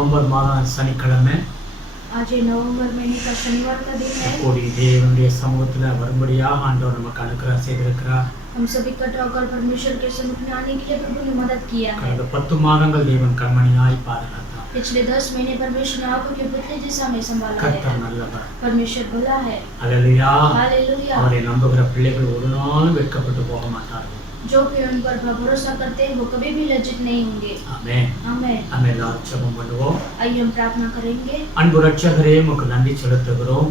नवंबर मादம் சனிக்கிழமை आज ये नवंबर महीने का शनिवार का दिन है। கூடி தேவனுடைய சமூகத்துல வரும்படியாக ஆண்டவர் நமக்கு அனுகிரகம் செய்திருக்கிறார். हम सब इकट्ठा होकर परमेश्वर के सन्मुख में आने के लिए प्रभु ने मदद किया है। கடந்த 10 மாதங்கள் தேவன் கண்மணியாய் பாதுகாத்தார். पिछले 10 महीने परमेश्वर ने आंखों के पुतले जैसा हमें संभाला है। கர்த்தர் நல்லவர். परमेश्वर भला है। அல்லேலூயா. हालेलुया। அவரை நம்புகிற பிள்ளைகள் ஒரு நாளும் வெட்கப்பட்டு போக மாட்டார்கள். जो कि उन पर भरोसा करते हैं वो कभी भी लज्जित नहीं होंगे। ஆமென். आमेन। நம்ம எல்லாரும் ஜெபம் பண்ணுவோம். आइए हम प्रार्थना करेंगे। அன்பு ரட்சகரே உமக்கு நன்றி செலுத்துகிறோம்.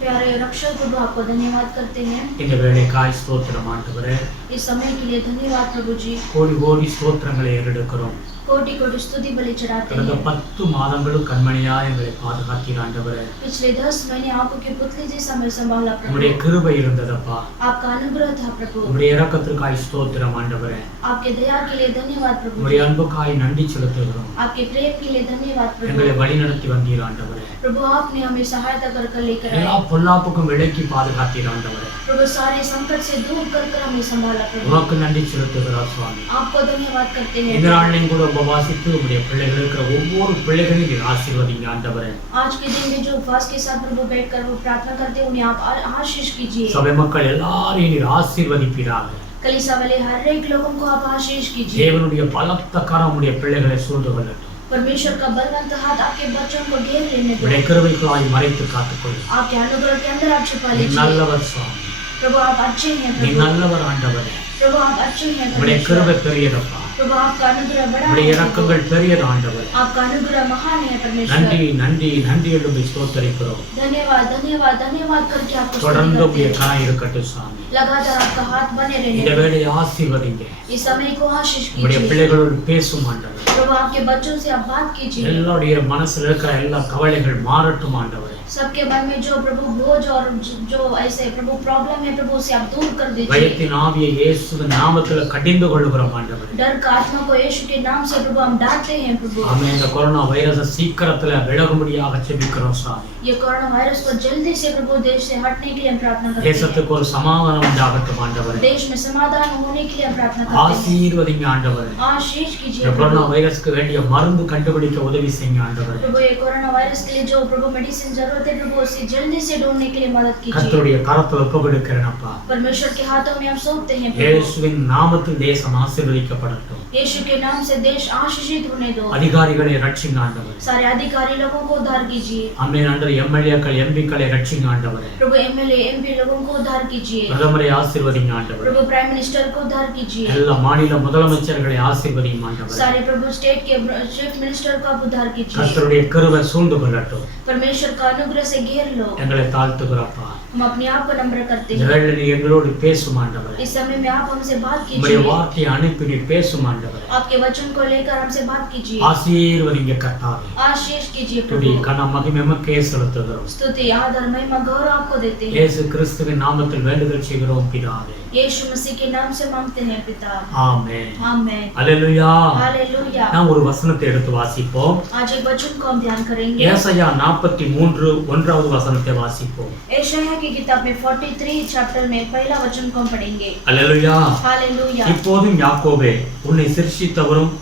प्यारे रक्षक प्रभु आपको धन्यवाद करते हैं। இந்த வேளைக்காய் ஸ்தோத்திரம் ஆண்டவரே. इस समय के लिए धन्यवाद प्रभु जी। கோடி கோடி ஸ்தோத்திரங்களை ஏறெடுக்கிறோம். कोटि कोटि स्तुति बलि चढ़ाते கடந்த हैं। 10 மாதங்களும் கண்மணியாய் எங்களை பாதுகாத்தீர் ஆண்டவரே. पिछले 10 महीने आंखों के पुतले जैसा हमें संभाला प्रभु। உம்முடைய கிருபை இருந்ததப்பா. आपका अनुग्रह था प्रभु। உம்முடைய இரக்கத்திற்காய் ஸ்தோத்திரம் ஆண்டவரே. आपके दया के लिए धन्यवाद प्रभु। உம்முடைய அன்புக்காய் நன்றி செலுத்துகிறோம். आपके प्रेम के लिए धन्यवाद எங்களை प्रभु। வழிநடத்தி வந்தீர் ஆண்டவரே. प्रभु आपने हमें सहायता कर लेकर எல்லா आए। பொல்லாப்புக்கும் விலக்கி பாதுகாத்தீர் ஆண்டவரே. प्रभु सारे संकट से दूर कर हमें संभाला प्रभु। உமக்கு நன்றி செலுத்துகிறோம் சுவாமி. आपको धन्यवाद करते हैं। இந்த நாளிலும் கூட உபவாசித்து உம்முடைய பிள்ளைகள் இருக்கிற ஒவ்வொரு பிள்ளைகளையும் நீர் ஆசீர்வதிங்க ஆண்டவரே. आज के दिन में जो उपवास के साथ प्रभु बैठकर वो प्रार्थना करते हैं उन्हें आप आशीष कीजिए। சபை மக்கள் எல்லாரையும் நீர் ஆசீர்வதிப்பீராக. कलीसिया वाले हर एक लोगों को आप आशीष कीजिए। தேவனுடைய பலத்த கரம் உம்முடைய பிள்ளைகளை சூழ்ந்து கொள்ளட்டும். परमेश्वर का बलवंत हाथ आपके बच्चों को घेर लेने दो। உம்முடைய கிருபைகளாய் மறைத்து காத்துக்கொள்ளும். आपके अनुग्रह के अंदर आप छुपा நீ लीजिए। நல்லவர் சுவாமி. प्रभु आप अच्छे हैं நீ प्रभु। நல்லவர் ஆண்டவரே. प्रभु आप अच्छे हैं உம்முடைய परमेश्वर। கிருபை பெரியதப்பா. प्रभु आपका अनुग्रह बड़ा உம்முடைய है। இரக்கங்கள் பெரியது ஆண்டவரே. आपका अनुग्रह महान है परमेश्वर। நன்றி நன்றி நன்றி என்று ஸ்தோத்திரிக்கிறோம். धन्यवाद धन्यवाद धन्यवाद करके आपको தொடர்ந்து स्तुति உம்முடைய करते கரம் இருக்கட்டும் சாமி. हैं। लगातार आपका हाथ बने இந்த रहने வேளையை ஆசீர்வதிங்க. दो। इस समय को आशीष உம்முடைய कीजिए। பிள்ளைகளோடு பேசும் ஆண்டவரே. प्रभु आपके बच्चों से आप बात कीजिए। எல்லாருடைய மனசுல இருக்கிற எல்லா கவலைகள் மாறட்டும் ஆண்டவரே. सबके मन में जो प्रभु बोझ और जो ऐसे प्रभु प्रॉब्लम है प्रभु उसे आप दूर कर दीजिए। பயத்தின் ஆவியை இயேசுவின் நாமத்துல கடிந்து கொள்ளுகிறோம் ஆண்டவரே. डर का आत्मा को यीशु के नाम से प्रभु हम डांटते हैं प्रभु। ஆமென். இந்த கொரோனா வைரஸ் சீக்கிரத்துல விலகும்படியாக ஜெபிக்கிறோம் சாமி. ये कोरोना वायरस को जल्दी से प्रभु देश से हटने के लिए हम प्रार्थना करते हैं। தேசத்துக்கு ஒரு சமாதானம் உண்டாகட்டும் ஆண்டவரே. देश में समाधान होने के लिए हम प्रार्थना करते हैं। ஆசீர்வதிங்க ஆண்டவரே. आशीष இந்த कीजिए கொரோனா प्रभु। வைரஸ்க்கு வேண்டிய மருந்து கண்டுபிடிக்க உதவி செய்யுங்க ஆண்டவரே. प्रभु ये कोरोना वायरस के लिए जो प्रभु मेडिसिन जरूरत है प्रभु उसे जल्दी से ढूंढने के लिए मदद कीजिए। கர்த்தருடைய கரத்துல ஒப்பு கொடுக்கிறேன் அப்பா. परमेश्वर के हाथों में हम सौंपते हैं प्रभु। இயேசுவின் நாமத்தில் தேசம் ஆசீர்வதிக்கப்படட்டும். यीशु के नाम से देश आशीषित होने दो। அதிகாரிகளை ரட்சிங்க ஆண்டவரே. सारे अधिकारी लोगों को उद्धार कीजिए। ஆமென். ஆண்டவரே எம்எல்ஏக்கள் எம்பிக்களை ரட்சிங்க ஆண்டவரே. प्रभु एमएलए एमपी लोगों को उद्धार कीजिए। பிரதமரை ஆசீர்வதிங்க ஆண்டவரே. प्रभु प्राइम मिनिस्टर को उद्धार कीजिए। எல்லா மாநில முதலமைச்சர்களை ஆசீர்வதிங்க ஆண்டவரே. सारे प्रभु स्टेट के चीफ मिनिस्टर को आप उद्धार कीजिए। கர்த்தருடைய கிருபை சூழ்ந்து கொள்ளட்டும். परमेश्वर का अनुग्रह से घेर लो। எங்களை தாழ்த்துகிறப்பா. हम अपने आप को नम्र करते இந்த हैं। வேளையில் நீ எங்களோடு பேசும் ஆண்டவரே. इस समय में आप हमसे बात உம்முடைய कीजिए। வார்த்தையை அனுப்பி நீ பேசும் ஆண்டவரே. आपके वचन को लेकर हमसे बात कीजिए। ஆசீர்வதிங்க கர்த்தாவே. आशीष कीजिए துதி प्रभु। கன மகிமை உமக்கே செலுத்துகிறோம். स्तुति आदर महिमा गौरव आपको देते हैं। இயேசு கிறிஸ்துவின் நாமத்தில் வேண்டுதல் செய்கிறோம் பிதாவே. यीशु मसीह के नाम से मांगते हैं पिता। ஆமென். आमेन। அல்லேலூயா. हालेलुया। நாம் ஒரு வசனத்தை எடுத்து வாசிப்போம். आज एक वचन को हम ध्यान करेंगे। ஏசாயா 43 1வது வசனத்தை வாசிப்போம். यशायाह की किताब में 43 चैप्टर में पहला वचन को हम पढ़ेंगे। அல்லேலூயா. हालेलुया। இப்போதும் யாக்கோபே உன்னை சிருஷ்டித்தவரும்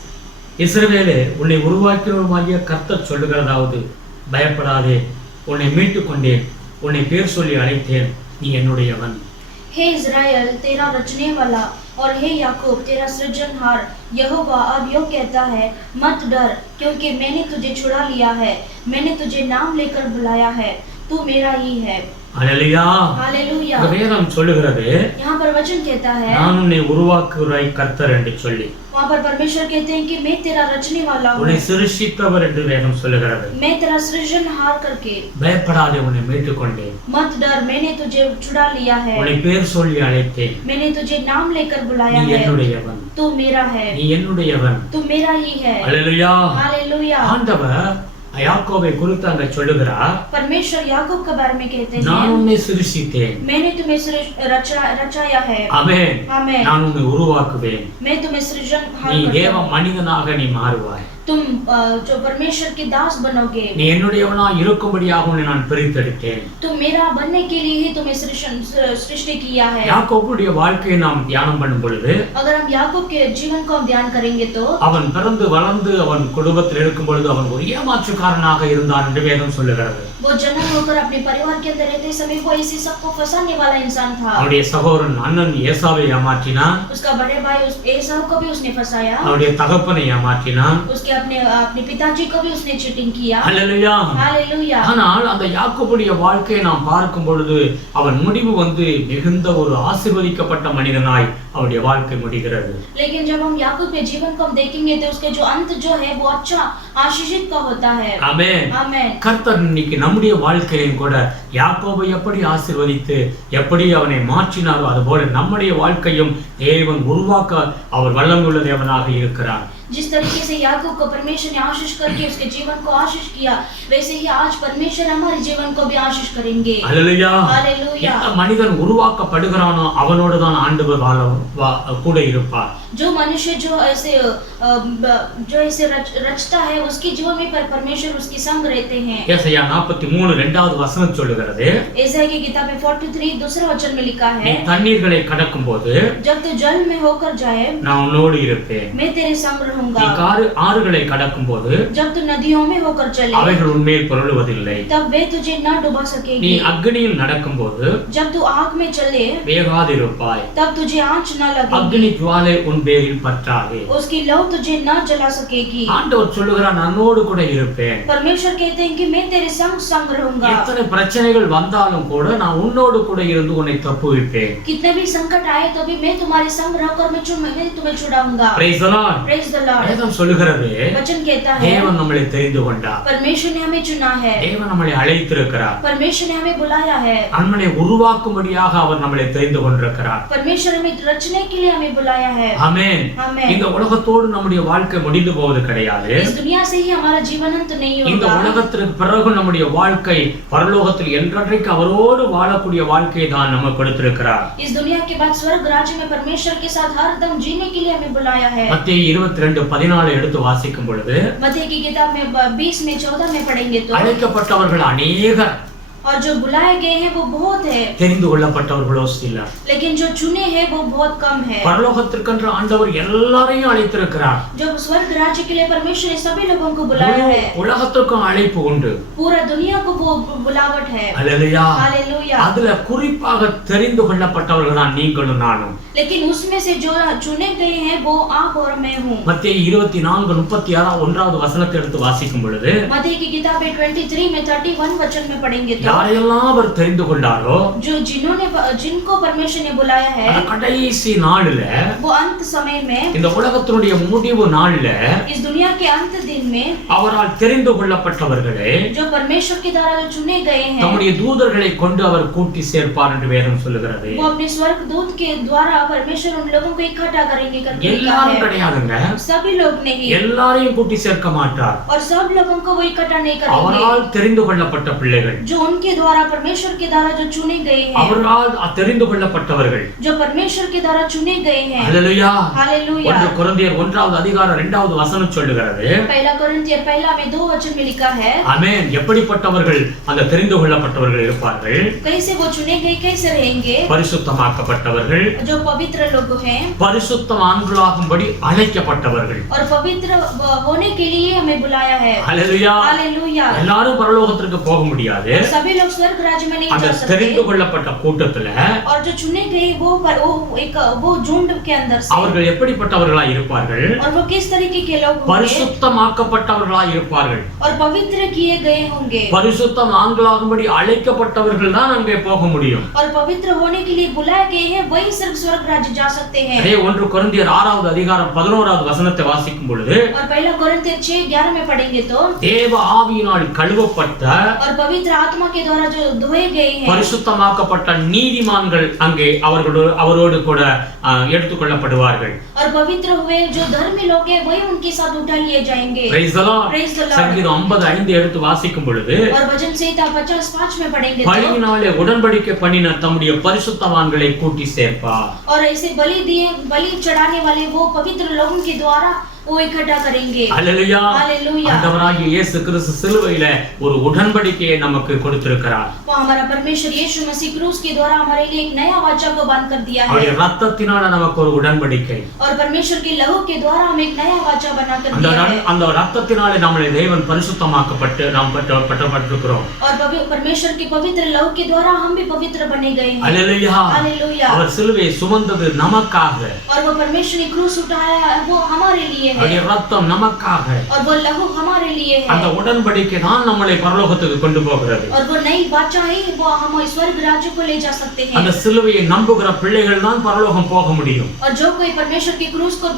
இஸ்ரவேலே உன்னை உருவாக்கினவருமாகிய கர்த்தர் சொல்லுகிறதாவது பயப்படாதே, உன்னை மீட்டுக் கொண்டேன், உன்னை பேர் சொல்லி அழைத்தேன், நீ என்னுடையவன். हे इज़राइल तेरा रचने वाला और हे याकूब तेरा सृजनहार यहोवा अब यो कहता है, मत डर क्योंकि मैंने तुझे छुड़ा लिया है, मैंने तुझे नाम लेकर बुलाया है, तू मेरा ही है। அல்லேலூயா. हालेलुया। இந்த வேதம் சொல்லுகிறது यहाँ पर वचन कहता है, நான் உன்னை உருவாக்குகிறாய் கர்த்தர் என்று சொல்லி, वहाँ पर परमेश्वर कहते हैं कि मैं तेरा रचने वाला हूँ, உன்னை சிருஷ்டித்தவர் என்று வேதம் சொல்லுகிறது. मैं तेरा सृजनहार करके, பயப்படாதே, உன்னை மீட்டுக் கொண்டேன், मत डर मैंने तुझे छुड़ा लिया है, உன்னை பேர் சொல்லி அழைத்தேன், मैंने तुझे नाम लेकर बुलाया நீ है, என்னுடையவன், तू मेरा है, நீ என்னுடையவன். तू मेरा ही है। அல்லேலூயா. हालेलुया। ஆண்டவர் யாக்கோபை குறித்து அங்க சொல்லுகிறார், परमेश्वर याकूब के बारे में कहते நான் हैं, உன்னை சிருஷ்டித்தேன். मैंने तुम्हें रचाया है। ஆமென். आमेन। நான் உன்னை உருவாக்குவேன். मैं तुम्हें सृजनहार நீ करता தேவ हूँ। மனிதனாக நீ மாறுவாய். तुम जो परमेश्वर के दास बनोगे। நீ என்னுடையவனா இருக்கும்படியாக உன்னை நான் பிரித்தெடுத்தேன். तुम मेरा बनने के लिए ही तुम्हें सृष्टि किया है। யாக்கோபுடைய வாழ்க்கையை நாம் தியானம் பண்ணும் பொழுது अगर हम याकूब के जीवन को हम ध्यान करेंगे तो அவன் பிறந்து வளர்ந்து அவன் குடும்பத்தில் இருக்கும் பொழுது அவன் ஒரு ஏமாற்றுக்காரனாக இருந்தான் என்று வேதம் சொல்லுகிறது. वो जन्म होकर अपने परिवार के अंदर रहते समय वो इसी सबको फंसाने वाला इंसान था। அவனுடைய சகோதரன் அண்ணன் ஏசாவை ஏமாற்றினான். उसका बड़े भाई एसाव को भी उसने फंसाया। அவனுடைய தகப்பனை ஏமாற்றினான். उसके अपने पिताजी को भी उसने चीटिंग किया। ஹல்லேலூயா. हालेलुया। ஆனால் அந்த யாக்கோபுடைய வாழ்க்கையை நாம் பார்க்கும் பொழுது அவன் முடிவு மிகுந்த ஒரு ஆசீர்வதிக்கப்பட்ட மனிதனாய் அவனுடைய வாழ்க்கை முடிகிறது. लेकिन जब हम याकूब के जीवन को हम देखेंगे तो उसके जो अंत जो है वो अच्छा आशीषित का होता है। ஆமென். आमेन। கர்த்தர் இன்னைக்கு நம்முடைய வாழ்க்கையிலும் கூட யாக்கோபை எப்படி ஆசீர்வதித்து எப்படி அவனை மாற்றினாரோ அதுபோல நம்முடைய வாழ்க்கையும் தேவன் உருவாக்க அவர் வல்லமையுள்ள தேவனாக இருக்கிறார். जिस तरीके से याकूब को परमेश्वर ने आशीष करके उसके जीवन को आशीष किया, वैसे ही आज परमेश्वर हमारे जीवन को भी आशीष करेंगे। हालेलुया। हालेलुया। எந்த மனிதன் உருவாக்கப்படுகிறானோ அவனோடு தான் ஆண்டவர் கூட இருப்பார். जो मनुष्य जो ऐसे रचता है उसके जीवन में परमेश्वर उसके संग रहते हैं। ஏசாயா 43 இரண்டாவது வசனம் சொல்லுகிறது. एसाया की किताब में 43 दूसरे वचन में लिखा है, நீ தண்ணீர்களை கடக்கும்போது जब तू जल में होकर जाए நான் உன்னோடு இருப்பேன். मैं तेरे संग நீ रहूंगा। ஆறுகளை கடக்கும்போது जब तू नदियों में होकर चले அவைகள் உன்மேல் புரளுவதில்லை. तब वे तुझे न डुबा நீ सकेगी। அக்னியில் நடக்கும்போது जब तू आग में चले வேகாதிருப்பாய். तब तुझे आंच न लगेगी। அக்னி ஜுவாலை உன் பேரில் பற்றாது. उसकी लौ तुझे न जला सकेगी। ஆண்டவர் சொல்லுகிறார் நன்னோடு கூட இருப்பேன். परमेश्वर कहते हैं कि मैं तेरे संग रहूंगा। எத்தனை பிரச்சனைகள் வந்தாலும் கூட நான் உன்னோடு கூட இருந்து உன்னை தப்புவிப்பேன். कितने भी संकट आए तो भी मैं तुम्हारे संग रहकर मैं तुम्हें छुड़ाऊंगा। Praise the Lord. Praise the Lord। வேதம் சொல்லுகிறது वचन कहता है தேவன் நம்மளை தெரிந்து கொண்டார். परमेश्वर ने हमें चुना है। தேவன் நம்மளை அழைத்திருக்கிறார். परमेश्वर ने हमें बुलाया है। நம்மளை உருவாக்கும்படியாக அவர் நம்மளை தெரிந்து கொண்டிருக்கிறார். परमेश्वर हमें रचने के लिए हमें बुलाया है। ஆமென். आमेन। இந்த உலகத்தோடு நம்முடைய வாழ்க்கை முடிந்து போவது கிடையாது. इस दुनिया से ही हमारा जीवन अंत नहीं இந்த होगा। உலகத்திற்கு பிறகு நம்முடைய வாழ்க்கை பரலோகத்தில் என்றென்றைக்கு அவரோடு வாழக்கூடிய வாழ்க்கையை தான் நமக்கு கொடுத்திருக்கிறார். इस दुनिया के बाद स्वर्ग राज्य में परमेश्वर के साथ हरदम जीने के लिए हमें बुलाया है। மத்தேயு 22:14 எடுத்து வாசிக்கும் பொழுது मत्ती की किताब में 20 में 14 में पढ़ेंगे तो அழைக்கப்பட்டவர்கள் அநேகர், और जो बुलाए गए हैं वो बहुत है, தெரிந்து கொள்ளப்பட்டவர்களோ சிலர். लेकिन जो चुने हैं वो बहुत कम है। பரலோகத்திற்கென்று ஆண்டவர் எல்லாரையும் அழைத்திருக்கிறார். जब स्वर्ग राज्य के लिए परमेश्वर ने सभी लोगों को बुलाया है। உலகத்துக்கும் அழைப்பு உண்டு. पूरा दुनिया को वो बुलावट है। ஹல்லேலூயா. हालेलुया। அதுல குறிப்பாக தெரிந்து கொள்ளப்பட்டவர்கள் தான் நீங்களும் நானும். लेकिन उसमें से जो चुने गए हैं वो आप और मैं हूँ। மத்தேயு 24:36 ஒன்றாவது வசனத்தை எடுத்து வாசிக்கும் பொழுது मत्ती की किताब में 23 में 31 वचन में पढ़ेंगे तो யாரையெல்லாம் அவர் தெரிந்து கொண்டாரோ जिनको परमेश्वर ने बुलाया है அந்த கடைசி நாள்ல वो अंत समय में இந்த உலகத்தினுடைய முடிவு நாள்ல इस दुनिया के अंत दिन में அவரால் தெரிந்து கொள்ளப்பட்டவர்களே जो परमेश्वर के द्वारा जो चुने गए हैं தம்முடைய தூதர்களை கொண்டு அவர் கூட்டி சேர்ப்பார் என்று வேதம் சொல்லுகிறது. वो अपने स्वर्ग दूत के द्वारा परमेश्वर उन लोगों को इकट्ठा करेंगे करके लिखा எல்லாரும் है। கிடையாதுங்க. सभी लोग नहीं, எல்லாரையும் கூட்டி சேர்க்க மாட்டார். और सब लोगों को वो इकट्ठा नहीं करेंगे। அவரால் தெரிந்து கொள்ளப்பட்ட பிள்ளைகள், जो उनके द्वारा परमेश्वर के द्वारा जो चुने गए हैं, அவரால் தெரிந்து கொள்ளப்பட்டவர்கள். जो परमेश्वर के द्वारा चुने गए हैं। ஹல்லேலூயா. हालेलुया। 1 கொரிந்தியர் 1வது அதிகாரம் 2வது வசனம் சொல்லுகிறது. पहला कोरिन्थियर पहला में 2 वचन में लिखा है, ஆமென். எப்படிப்பட்டவர்கள் அந்த தெரிந்து கொள்ளப்பட்டவர்கள் இருப்பார்கள்? कैसे वो चुने गए कैसे रहेंगे? பரிசுத்தமாக்கப்பட்டவர்கள், जो पवित्र लोग हैं பரிசுத்தவான்களாகும்படி அழைக்கப்பட்டவர்கள். और पवित्र होने के लिए हमें बुलाया है। ஹல்லேலூயா. हालेलुया। எல்லாரும் பரலோகத்திற்கு போக முடியாது. सभी लोग स्वर्ग राज्य में नहीं அந்த जा தெரிந்து सकते, கொள்ளப்பட்ட கூட்டத்துல और जो चुने गए वो झुंड के अंदर से, அவர்கள் எப்படிப்பட்டவர்களாய் இருப்பார்கள்? और वो किस तरीके के लोग होंगे? பரிசுத்தமாக்கப்பட்டவர்களாய் இருப்பார்கள். और पवित्र किए गए होंगे, பரிசுத்தவான்களாகும்படி அழைக்கப்பட்டவர்கள் தான் அங்கே போக முடியும். और पवित्र होने के लिए बुलाए गए हैं वही सिर्फ स्वर्ग राज्य जा सकते हैं। அதே 1 கொரிந்தியர் 6வது அதிகாரம் 11வது வசனத்தை வாசிக்கும் பொழுது और पहला कोरिन्थियर 6:11 में पढ़ेंगे तो, தேவ ஆவியினால் கழுவப்பட்ட और पवित्र आत्मा के द्वारा जो धोए गए हैं, பரிசுத்தமாக்கப்பட்ட நீதிமான்கள் அங்கே அவரோடு கூட எடுத்துக்கொள்ளப்படுவார்கள். और पवित्र हुए जो धर्मी लोग हैं वही उनके साथ उठा लिए जाएंगे। Praise the Lord. Praise the Lord। சங்கீதம் 55 எடுத்து வாசிக்கும் பொழுது और भजन संहिता 50:5 में पढ़ेंगे तो, பலியினாலே உடன்படிக்கை பண்ணின தம்முடைய பரிசுத்தவான்களை கூட்டி சேர்ப்பார். और ऐसे बलि चढ़ाने वाले वो पवित्र लोगों के द्वारा वो इकट्ठा करेंगे। அல்லேலூயா. हालेलुया। ஆண்டவராகிய இயேசு கிறிஸ்து சிலுவையில ஒரு உடன்படிக்கையை நமக்கு கொடுத்திருக்கிறார். वो हमारा परमेश्वर यीशु मसीह क्रूस के द्वारा हमारे लिए एक नया वाचा को बांध कर दिया है। அவருடைய இரத்தத்தினால நமக்கு ஒரு உடன்படிக்கை. और परमेश्वर के लहू के द्वारा हम एक नया वाचा बना कर दिया है। அந்த இரத்தத்தினாலே நம்மளை தேவன் பரிசுத்தமாக்கப்பட்டு நாம் பட்டப்பட்டிருக்கிறோம். और परमेश्वर के पवित्र लहू के द्वारा हम भी पवित्र बने गए हैं। அல்லேலூயா. हालेलुया। அவர் சிலுவையை சுமந்தது நமக்காக. और वो परमेश्वर ने क्रूस उठाया वो हमारे लिए है। அவருடைய இரத்தம் நமக்காக. और वो लहू हमारे लिए है। அந்த உடன்படிக்கை தான் நம்மளை பரலோகத்துக்கு கொண்டு போகிறது. और वो नई वाचा ही वो हम स्वर्ग राज्य को ले जा सकते हैं। அந்த சிலுவையை நம்புகிற பிள்ளைகள் தான் பரலோகம் போக முடியும். और जो कोई परमेश्वर की क्रूस को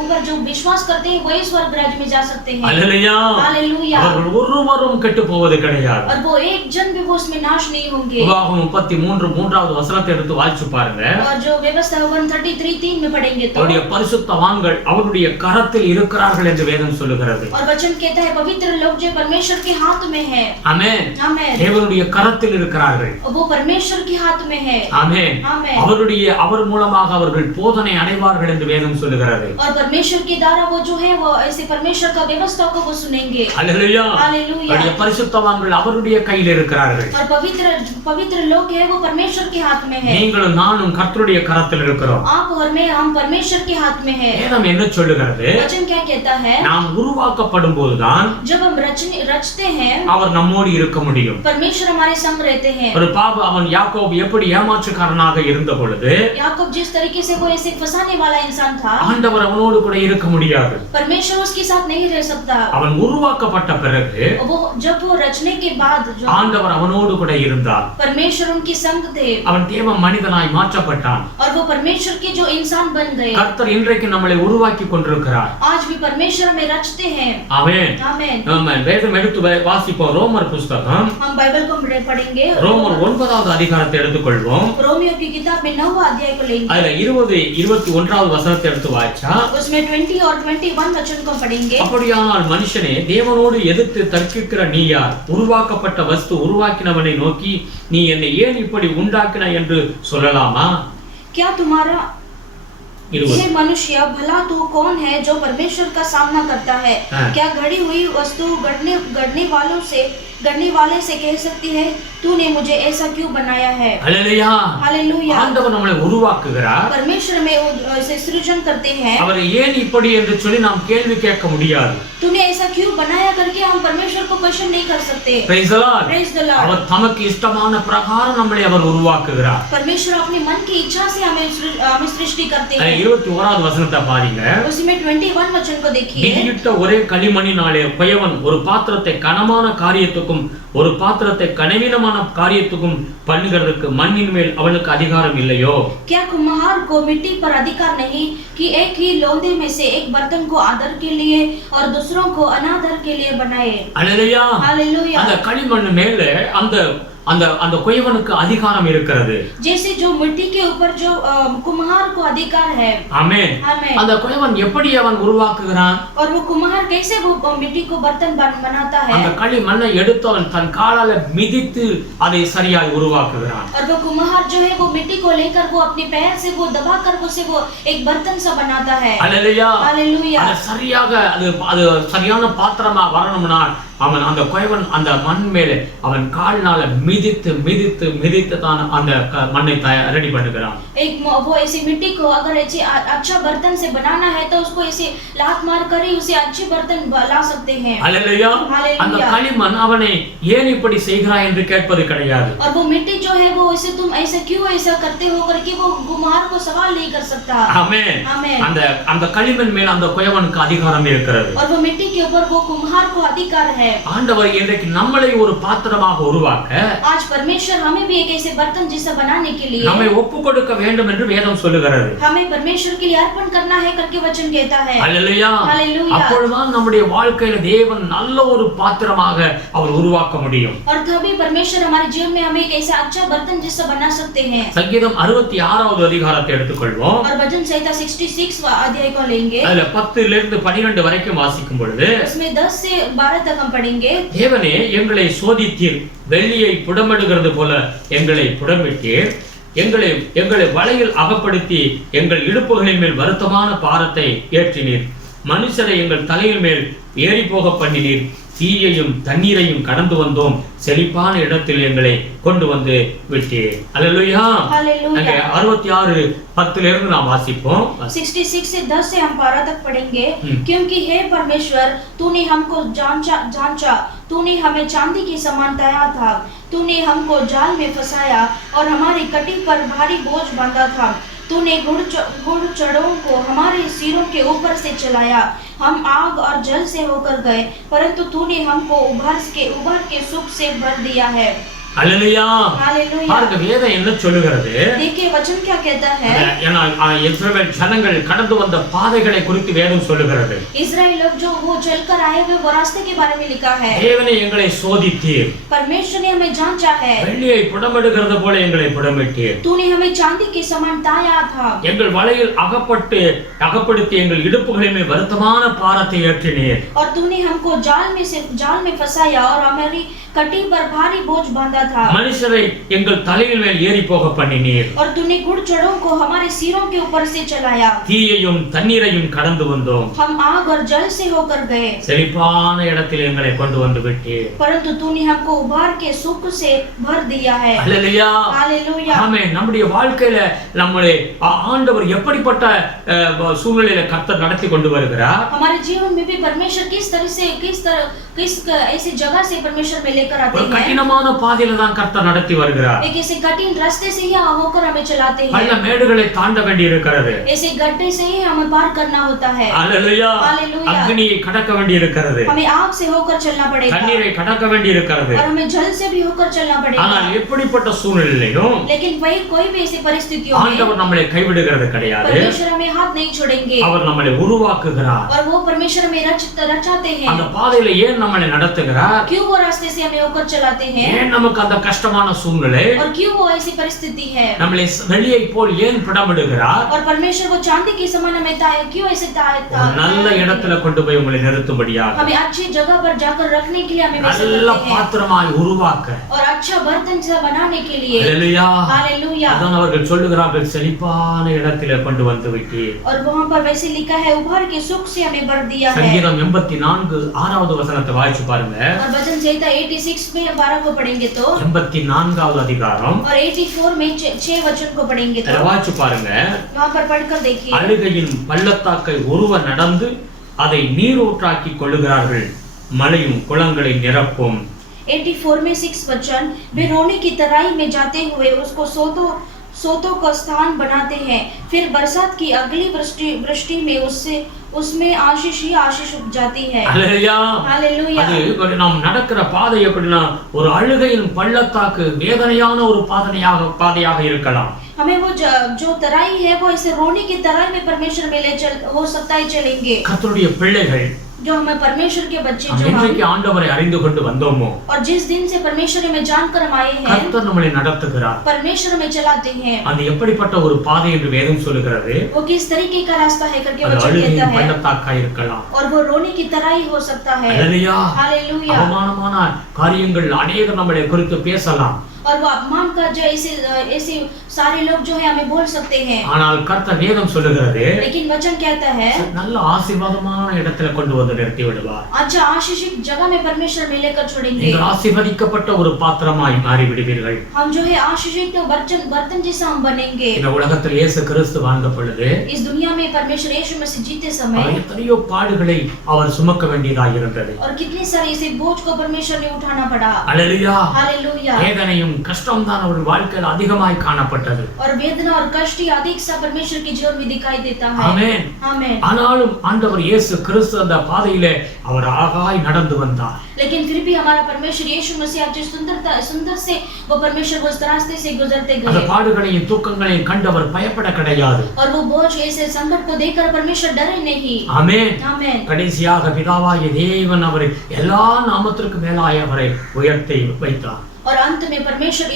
ऊपर जो विश्वास करते हैं वही स्वर्ग राज्य में जा सकते हैं। அல்லேலூயா. हालेलुया। அவர்கள் ஒருவரும் கெட்டு போவது கிடையாது. और वो एक जन भी वो उसमें नाश नहीं होंगे। உபாகமம் 33 3வது வசனத்தை எடுத்து வாசிச்சு பாருங்க. और जो व्यवस्था 133:3 में पढ़ेंगे तो அவருடைய பரிசுத்தவான்கள் அவருடைய கரத்தில் இருக்கிறார்கள் என்று வேதம் சொல்லுகிறது. और वचन कहता है पवित्र लोग जो परमेश्वर के हाथ में है। ஆமென். आमेन। தேவனுடைய கரத்தில் இருக்கிறார்கள். वो परमेश्वर के हाथ में है। ஆமென். आमेन। அவர் மூலமாக அவர்கள் போதனை அடைவார்கள் என்று வேதம் சொல்லுகிறது. और परमेश्वर के द्वारा वो जो है वो ऐसे परमेश्वर का व्यवस्था को वो सुनेंगे। அல்லேலூயா. हालेलुया। அவருடைய பரிசுத்தவான்கள் அவருடைய கையில் இருக்கிறார்கள். और पवित्र लोग है वो परमेश्वर के हाथ में है। நீங்களும் நானும் கர்த்தருடைய கரத்தில் இருக்கிறோம். आप और मैं हम परमेश्वर के हाथ में है। வேதம் என்ன சொல்லுகிறது? वचन क्या कहता है? நாம் உருவாக்கப்படும் போதுதான் जब हम रचते हैं அவர் நம்மோடு இருக்க முடியும். परमेश्वर हमारे संग रहते हैं। ஒரு அவன் யாக்கோபு எப்படி ஏமாற்றுக்காரனாக இருந்த பொழுது याकूब जिस तरीके से वो ऐसे फंसाने वाला इंसान था ஆண்டவர் அவனோடு கூட இருக்க முடியாது. परमेश्वर उसके साथ नहीं रह सकता। அவன் உருவாக்கப்பட்ட பிறகு वो जब वो रचने के बाद जो ஆண்டவர் அவனோடு கூட இருந்தார். परमेश्वर उनके संग थे। அவன் தேவ மனிதனாய் மாற்றப்பட்டான். और वो परमेश्वर के जो इंसान बन गए। கர்த்தர் இன்றைக்கு நம்மளை உருவாக்கி கொண்டிருக்கிறார். आज भी परमेश्वर में रचते हैं। ஆமென். आमेन। ஆமென். வேதம் எடுத்து வாசிப்போம். ரோமர் புத்தகம் हम बाइबल को पढ़ेंगे। ரோமர் 9வது அதிகாரத்தை எடுத்துக்கொள்வோம். रोमियो की किताब में 9वां अध्याय को लेंगे। அதுல 20 21வது வசனத்தை எடுத்து வாசிச்சா उसमें 20 और 21 वचन को पढ़ेंगे। அப்படியானால் மனுஷனே தேவனோடு எதிர்த்து தர்க்கிக்கிற நீ யார்? உருவாக்கப்பட்ட வஸ்து உருவாக்கினவனை நோக்கி நீ என்னை ஏன் இப்படி உண்டாக்கினாய் என்று சொல்லலாமா? क्या तुम्हारा हे मनुष्य भला तू कौन है जो परमेश्वर का सामना करता है? क्या घड़ी हुई वस्तु गढ़ने वाले से कह सकती है तूने मुझे ऐसा क्यों बनाया है? हालेलुया। हालेलुया। ஆண்டவர் நம்மளை உருவாக்குகிறார். परमेश्वर में ऐसे सृजन करते हैं। அவர் ஏன் இப்படி என்று சொல்லி நாம் கேள்வி கேட்க முடியாது. तूने ऐसा क्यों बनाया करके हम परमेश्वर को क्वेश्चन नहीं कर सकते। Praise the Lord. Praise the Lord। அவர் தமக்கு இஷ்டமான பிரகாரம் நம்மளை அவர் உருவாக்குகிறார். परमेश्वर अपने मन की इच्छा से हमें सृष्टि करते हैं। 21வது வசனத்தை பாருங்க. उसमें 21 वचन को देखिए। விதியிட்ட ஒரே களிமண்ணினாலே குயவன் ஒரு பாத்திரத்தை கனமான காரியத்துக்கும் ஒரு பாத்திரத்தை கனவீனமான காரியத்துக்கும் பண்ணுகிறதுக்கு மண்ணின் மேல் அவனுக்கு அதிகாரம் இல்லையோ? क्या कुम्हार को मिट्टी पर अधिकार नहीं कि एक ही लोंदे में से एक बर्तन को आदर के लिए और दूसरों को अनादर के लिए बनाए? हालेलुया। हालेलुया। அந்த களிமண் மேல அந்த குயவனுக்கு அதிகாரம் இருக்கிறது. जैसे जो मिट्टी के ऊपर जो कुम्हार को अधिकार है। आमेन। आमेन। அந்த குயவன் எப்படி அவன் உருவாக்குகிறான்? और वो कुम्हार कैसे वो मिट्टी को बर्तन बनाता है? அந்த களிமண்ணை எடுத்து அவன் தன் காலால மிதித்து அதை சரியாய் உருவாக்குகிறான். और वो कुम्हार जो है वो मिट्टी को लेकर वो अपने पैर से वो दबाकर उसे वो एक बर्तन सा बनाता है। हालेलुया। हालेलुया। அது சரியாக அது சரியான பாத்திரமா வரணும்னா அவன் அந்த குயவன் அந்த மண் மேலே அவன் கால்னால மிதித்து தான் அந்த மண்ணை ரெடி பண்ணுகிறான். एक वो ऐसी मिट्टी को अगर अच्छा बर्तन से बनाना है तो उसको ऐसे लात मार कर ही उसे अच्छे बर्तन ला सकते हैं। हालेलुया। அந்த களிமண் அவனை ஏன் இப்படி செய்கிறாய் என்று கேட்பது கிடையாது. और वो मिट्टी जो है वो ऐसे तुम ऐसा क्यों ऐसा करते हो करके वो कुम्हार को सवाल नहीं कर सकता। आमेन। आमेन। அந்த களிமண் மேல் அந்த குயவனுக்கு அதிகாரம் இருக்கிறது. और वो मिट्टी के ऊपर वो कुम्हार को अधिकार है। ஆண்டவர் இன்றைக்கு நம்மளை ஒரு பாத்திரமாக உருவாக்க आज परमेश्वर हमें भी एक ऐसे बर्तन जैसा बनाने के लिए நம்மை ஒப்புக்கொடுக்க வேண்டும் என்று வேதம் சொல்லுகிறது. हमें परमेश्वर के लिए अर्पण करना है करके वचन कहता है। हालेलुया। हालेलुया। அப்பொழுதுதான் நம்முடைய வாழ்க்கையில தேவன் நல்ல ஒரு பாத்திரமாக அவர் உருவாக்க முடியும். और तभी परमेश्वर हमारे जीवन में हमें एक ऐसा अच्छा बर्तन जैसा बना सकते हैं। சங்கீதம் 66வது அதிகாரத்தை எடுத்துக்கொள்வோம். और भजन संहिता 66 अध्याय को लेंगे। அதுல 10 இருந்து 12 வரைக்கும் வாசிக்கும் பொழுது उसमें 10 से 12 तक हम पढ़ेंगे। தேவனே எங்களை சோதித்தீர், வெள்ளியை புடமிடுகிறது போல எங்களை புடமிட்டீர், எங்களை வலையில் அகப்படுத்தி எங்கள் இடுப்புகளின் மேல் வருத்தமான பாரத்தை ஏற்றினீர். மனுஷரை எங்கள் தலையில் மேல் ஏறி போக பண்ணினீர், தீயையும் தண்ணீரையும் கடந்து வந்தோம், செழிப்பான இடத்தில் எங்களை கொண்டு வந்து விட்டீர். அல்லேலூயா. हालेलुया। 66:10 இருந்து நாம் வாசிப்போம். 66 से 10 से हम 12 तक पढ़ेंगे। क्योंकि हे परमेश्वर, तूने हमको जांचा, तूने हमें चांदी की समान तया था, तूने हमको जाल में फंसाया और हमारी कटी पर भारी बोझ बांधा था, तूने घुड़चढ़ों को हमारे सिरों के ऊपर से चलाया, हम आग और जल से होकर गए, परंतु तूने हमको उभर के सुख से भर दिया है। அல்லேலூயா. हालेलुया। பாருங்க வேதம் என்ன சொல்லுகிறது. देखिए वचन क्या कहता है। இஸ்ரவேல் ஜனங்கள் கடந்து வந்த பாதைகளை குறித்து வேதம் சொல்லுகிறது. इस्राएल लोग जो वो चलकर आए हुए वो रास्ते के बारे में लिखा है। தேவனே எங்களை சோதித்தீர், परमेश्वर ने हमें जांचा है, வெள்ளியை புடமிடுகிறது போல எங்களை புடமிட்டீர், तूने हमें चांदी के समान ताया था, எங்கள் வலையில் அகப்படுத்தி எங்கள் இடுப்புகளின் மேல் வருத்தமான பாரத்தை ஏற்றினீர், और तूने हमको जाल में फंसाया और हमारी कटी पर भारी बोझ बांधा था, மனுஷரை எங்கள் தலையில் மேல் ஏறி போக பண்ணினீர், और तूने घुड़चढ़ों को हमारे सिरों के ऊपर से चलाया, தீயையும் தண்ணீரையும் கடந்து வந்தோம், हम आग और जल से होकर गए, செழிப்பான இடத்தில் எங்களை கொண்டு வந்து விட்டீர், परंतु तूने हमको उबार के सुख से भर दिया है। அல்லேலூயா. हालेलुया। ஆமென். நம்முடைய வாழ்க்கையில நம்மளை ஆண்டவர் எப்படிப்பட்ட சூழ்நிலையில கர்த்தர் நடத்தி கொண்டு வருகிறார். हमारे जीवन में भी परमेश्वर किस ऐसी जगह से परमेश्वर में लेकर आते ஒரு हैं। கடினமான பாதையில தான் கர்த்தர் நடத்தி வருகிறார். एक ऐसे कठिन रास्ते से ही होकर हमें चलाते பல हैं, மேடுகளை தாண்ட வேண்டி இருக்கிறது. ऐसे गड्ढे से ही हमें पार करना होता है। அல்லேலூயா. हालेलुया। அக்னியை கடக்க வேண்டி இருக்கிறது, हमें आग से होकर चलना पड़ेगा தண்ணீரை கடக்க வேண்டி இருக்கிறது. और हमें जल से भी होकर चलना ஆனால் पड़ेगा। எப்படிப்பட்ட சூழ்நிலையிலும் लेकिन वही कोई भी ऐसी परिस्थितियों में ஆண்டவர் நம்மளை கைவிடுகிறது கிடையாது. परमेश्वर हमें हाथ नहीं छोड़ेंगे, அவர் நம்மளை உருவாக்குகிறார். और वो परमेश्वर हमें रचाते அந்த हैं। பாதையில ஏன் நம்மளை நடத்துகிறார், क्यों वो रास्ते से हमें होकर चलाते हैं, ஏன் நமக்கு அந்த கஷ்டமான சூழ்நிலை, और क्यों वो ऐसी परिस्थिति है, நம்மளை வெளியை போல் ஏன் பிடமிடுகிறார், और परमेश्वर वो चांदी के समान हमें क्यों ऐसे ஒரு நல்ல இடத்துல கொண்டு போய் உங்களை நிறுத்தும்படியாக, हमें अच्छी जगह पर जाकर रखने के लिए हमें वैसे நல்ல करते हैं, பாத்திரமாய் உருவாக்க. और अच्छा बर्तन से बनाने के लिए। அல்லேலூயா. हालेलुया। அதான் அவர்கள் சொல்லுகிறார்கள், செழிப்பான இடத்திலே கொண்டு வந்து விட்டீர். और वहाँ पर वैसे लिखा है, उभर के सुख से हमें भर दिया है। சங்கீதம் 84:6 வசனத்தை வாசிச்சு பாருங்க. और भजन संहिता 86 में 12 को पढ़ेंगे तो, 84வது அதிகாரம் और 84 में 6 वचन को पढ़ेंगे அதை तो, வாசிச்சு பாருங்க. वहाँ पर पढ़कर देखिए। அழுகையின் பள்ளத்தாக்கை ஒருவர் நடந்து அதை நீரூற்றாக்கி கொள்ளுகிறார்கள், மலையும் குளங்களை நிரப்பும். 84 में 6 वचन, वे रोने की तराई में जाते हुए उसको सोतों का स्थान बनाते हैं, फिर बरसात की अगली वृष्टि में उसमें आशीष ही आशीष उग जाती है। அல்லேலூயா. हालेलुया। அது நாம் நடக்கிற பாதை எப்படின்னா ஒரு அழுகையின் பள்ளத்தாக்கு, வேதனையான ஒரு பாதையாக இருக்கலாம். हमें वो जो तराई है वो ऐसे रोने की तराई में परमेश्वर में हो सकता है चलेंगे। கர்த்தருடைய பிள்ளைகள் जो हमें परमेश्वर के बच्चे जो இன்றைக்கு हम, ஆண்டவரை அறிந்து கொண்டு வந்தோமோ, और जिस दिन से परमेश्वर में जानकर हम आए हैं, கர்த்தர் நம்மளை நடத்துகிறார். परमेश्वर में चलाते हैं। அது எப்படிப்பட்ட ஒரு பாதை என்று வேதம் சொல்லுகிறது. वो किस तरीके का रास्ता है करके அது वचन कहता அழுகையின் है, பள்ளத்தாக்கா இருக்கலாம். और वो रोने की तराई हो सकता है। அல்லேலூயா. हालेलुया। அவமானமான காரியங்கள் அநேகர் நம்மளை குறித்து பேசலாம், और वो अपमान का जो ऐसे सारे लोग जो है हमें बोल सकते हैं, ஆனால் கர்த்தர் வேதம் சொல்லுகிறது, लेकिन वचन कहता है நல்ல ஆசீர்வாதமான இடத்துல கொண்டு வந்து நிறுத்தி விடுவார். अच्छा आशीषित जगह में परमेश्वर में लेकर छोड़ेंगे। நீங்கள் ஆசீர்வதிக்கப்பட்ட ஒரு பாத்திரமாய் மாறி விடுவீர்கள். हम जो है आशीषित बर्तन जैसा हम बनेंगे। இந்த உலகத்தில் இயேசு கிறிஸ்து வாழ்ந்த பொழுது इस दुनिया में परमेश्वर यीशु मसीह जीते समय எத்தனையோ பாடுகளை அவர் சுமக்க வேண்டியதாக இருந்தது. और कितने सारे ऐसे बोझ को परमेश्वर ने उठाना पड़ा। அல்லேலூயா. हालेलुया। வேதனையும் கஷ்டம் தான் அவர் வாழ்க்கையில் அதிகமாய் காணப்பட்டது. और वेदना और कष्ट ही अधिक सा परमेश्वर के जीवन में दिखाई देता है। ஆமென். आमेन। ஆனாலும் ஆண்டவர் இயேசு கிறிஸ்து அந்த பாதையிலே அவர் அழகாய் நடந்து வந்தார். लेकिन फिर भी हमारा परमेश्वर यीशु मसीह आज सुंदर से वो परमेश्वर उस रास्ते से गुजरते அந்த गए, பாடுகளையும் துக்கங்களையும் கண்டவர் பயப்பட கிடையாது. और वो बोझ ऐसे संकट को देखकर परमेश्वर डरे नहीं। ஆமென். आमेन। கடைசியாக பிதாவாகிய தேவன் அவரை எல்லா நாமத்திற்கு மேலாய் அவரை உயர்த்தி வைத்தார். और अंत में परमेश्वर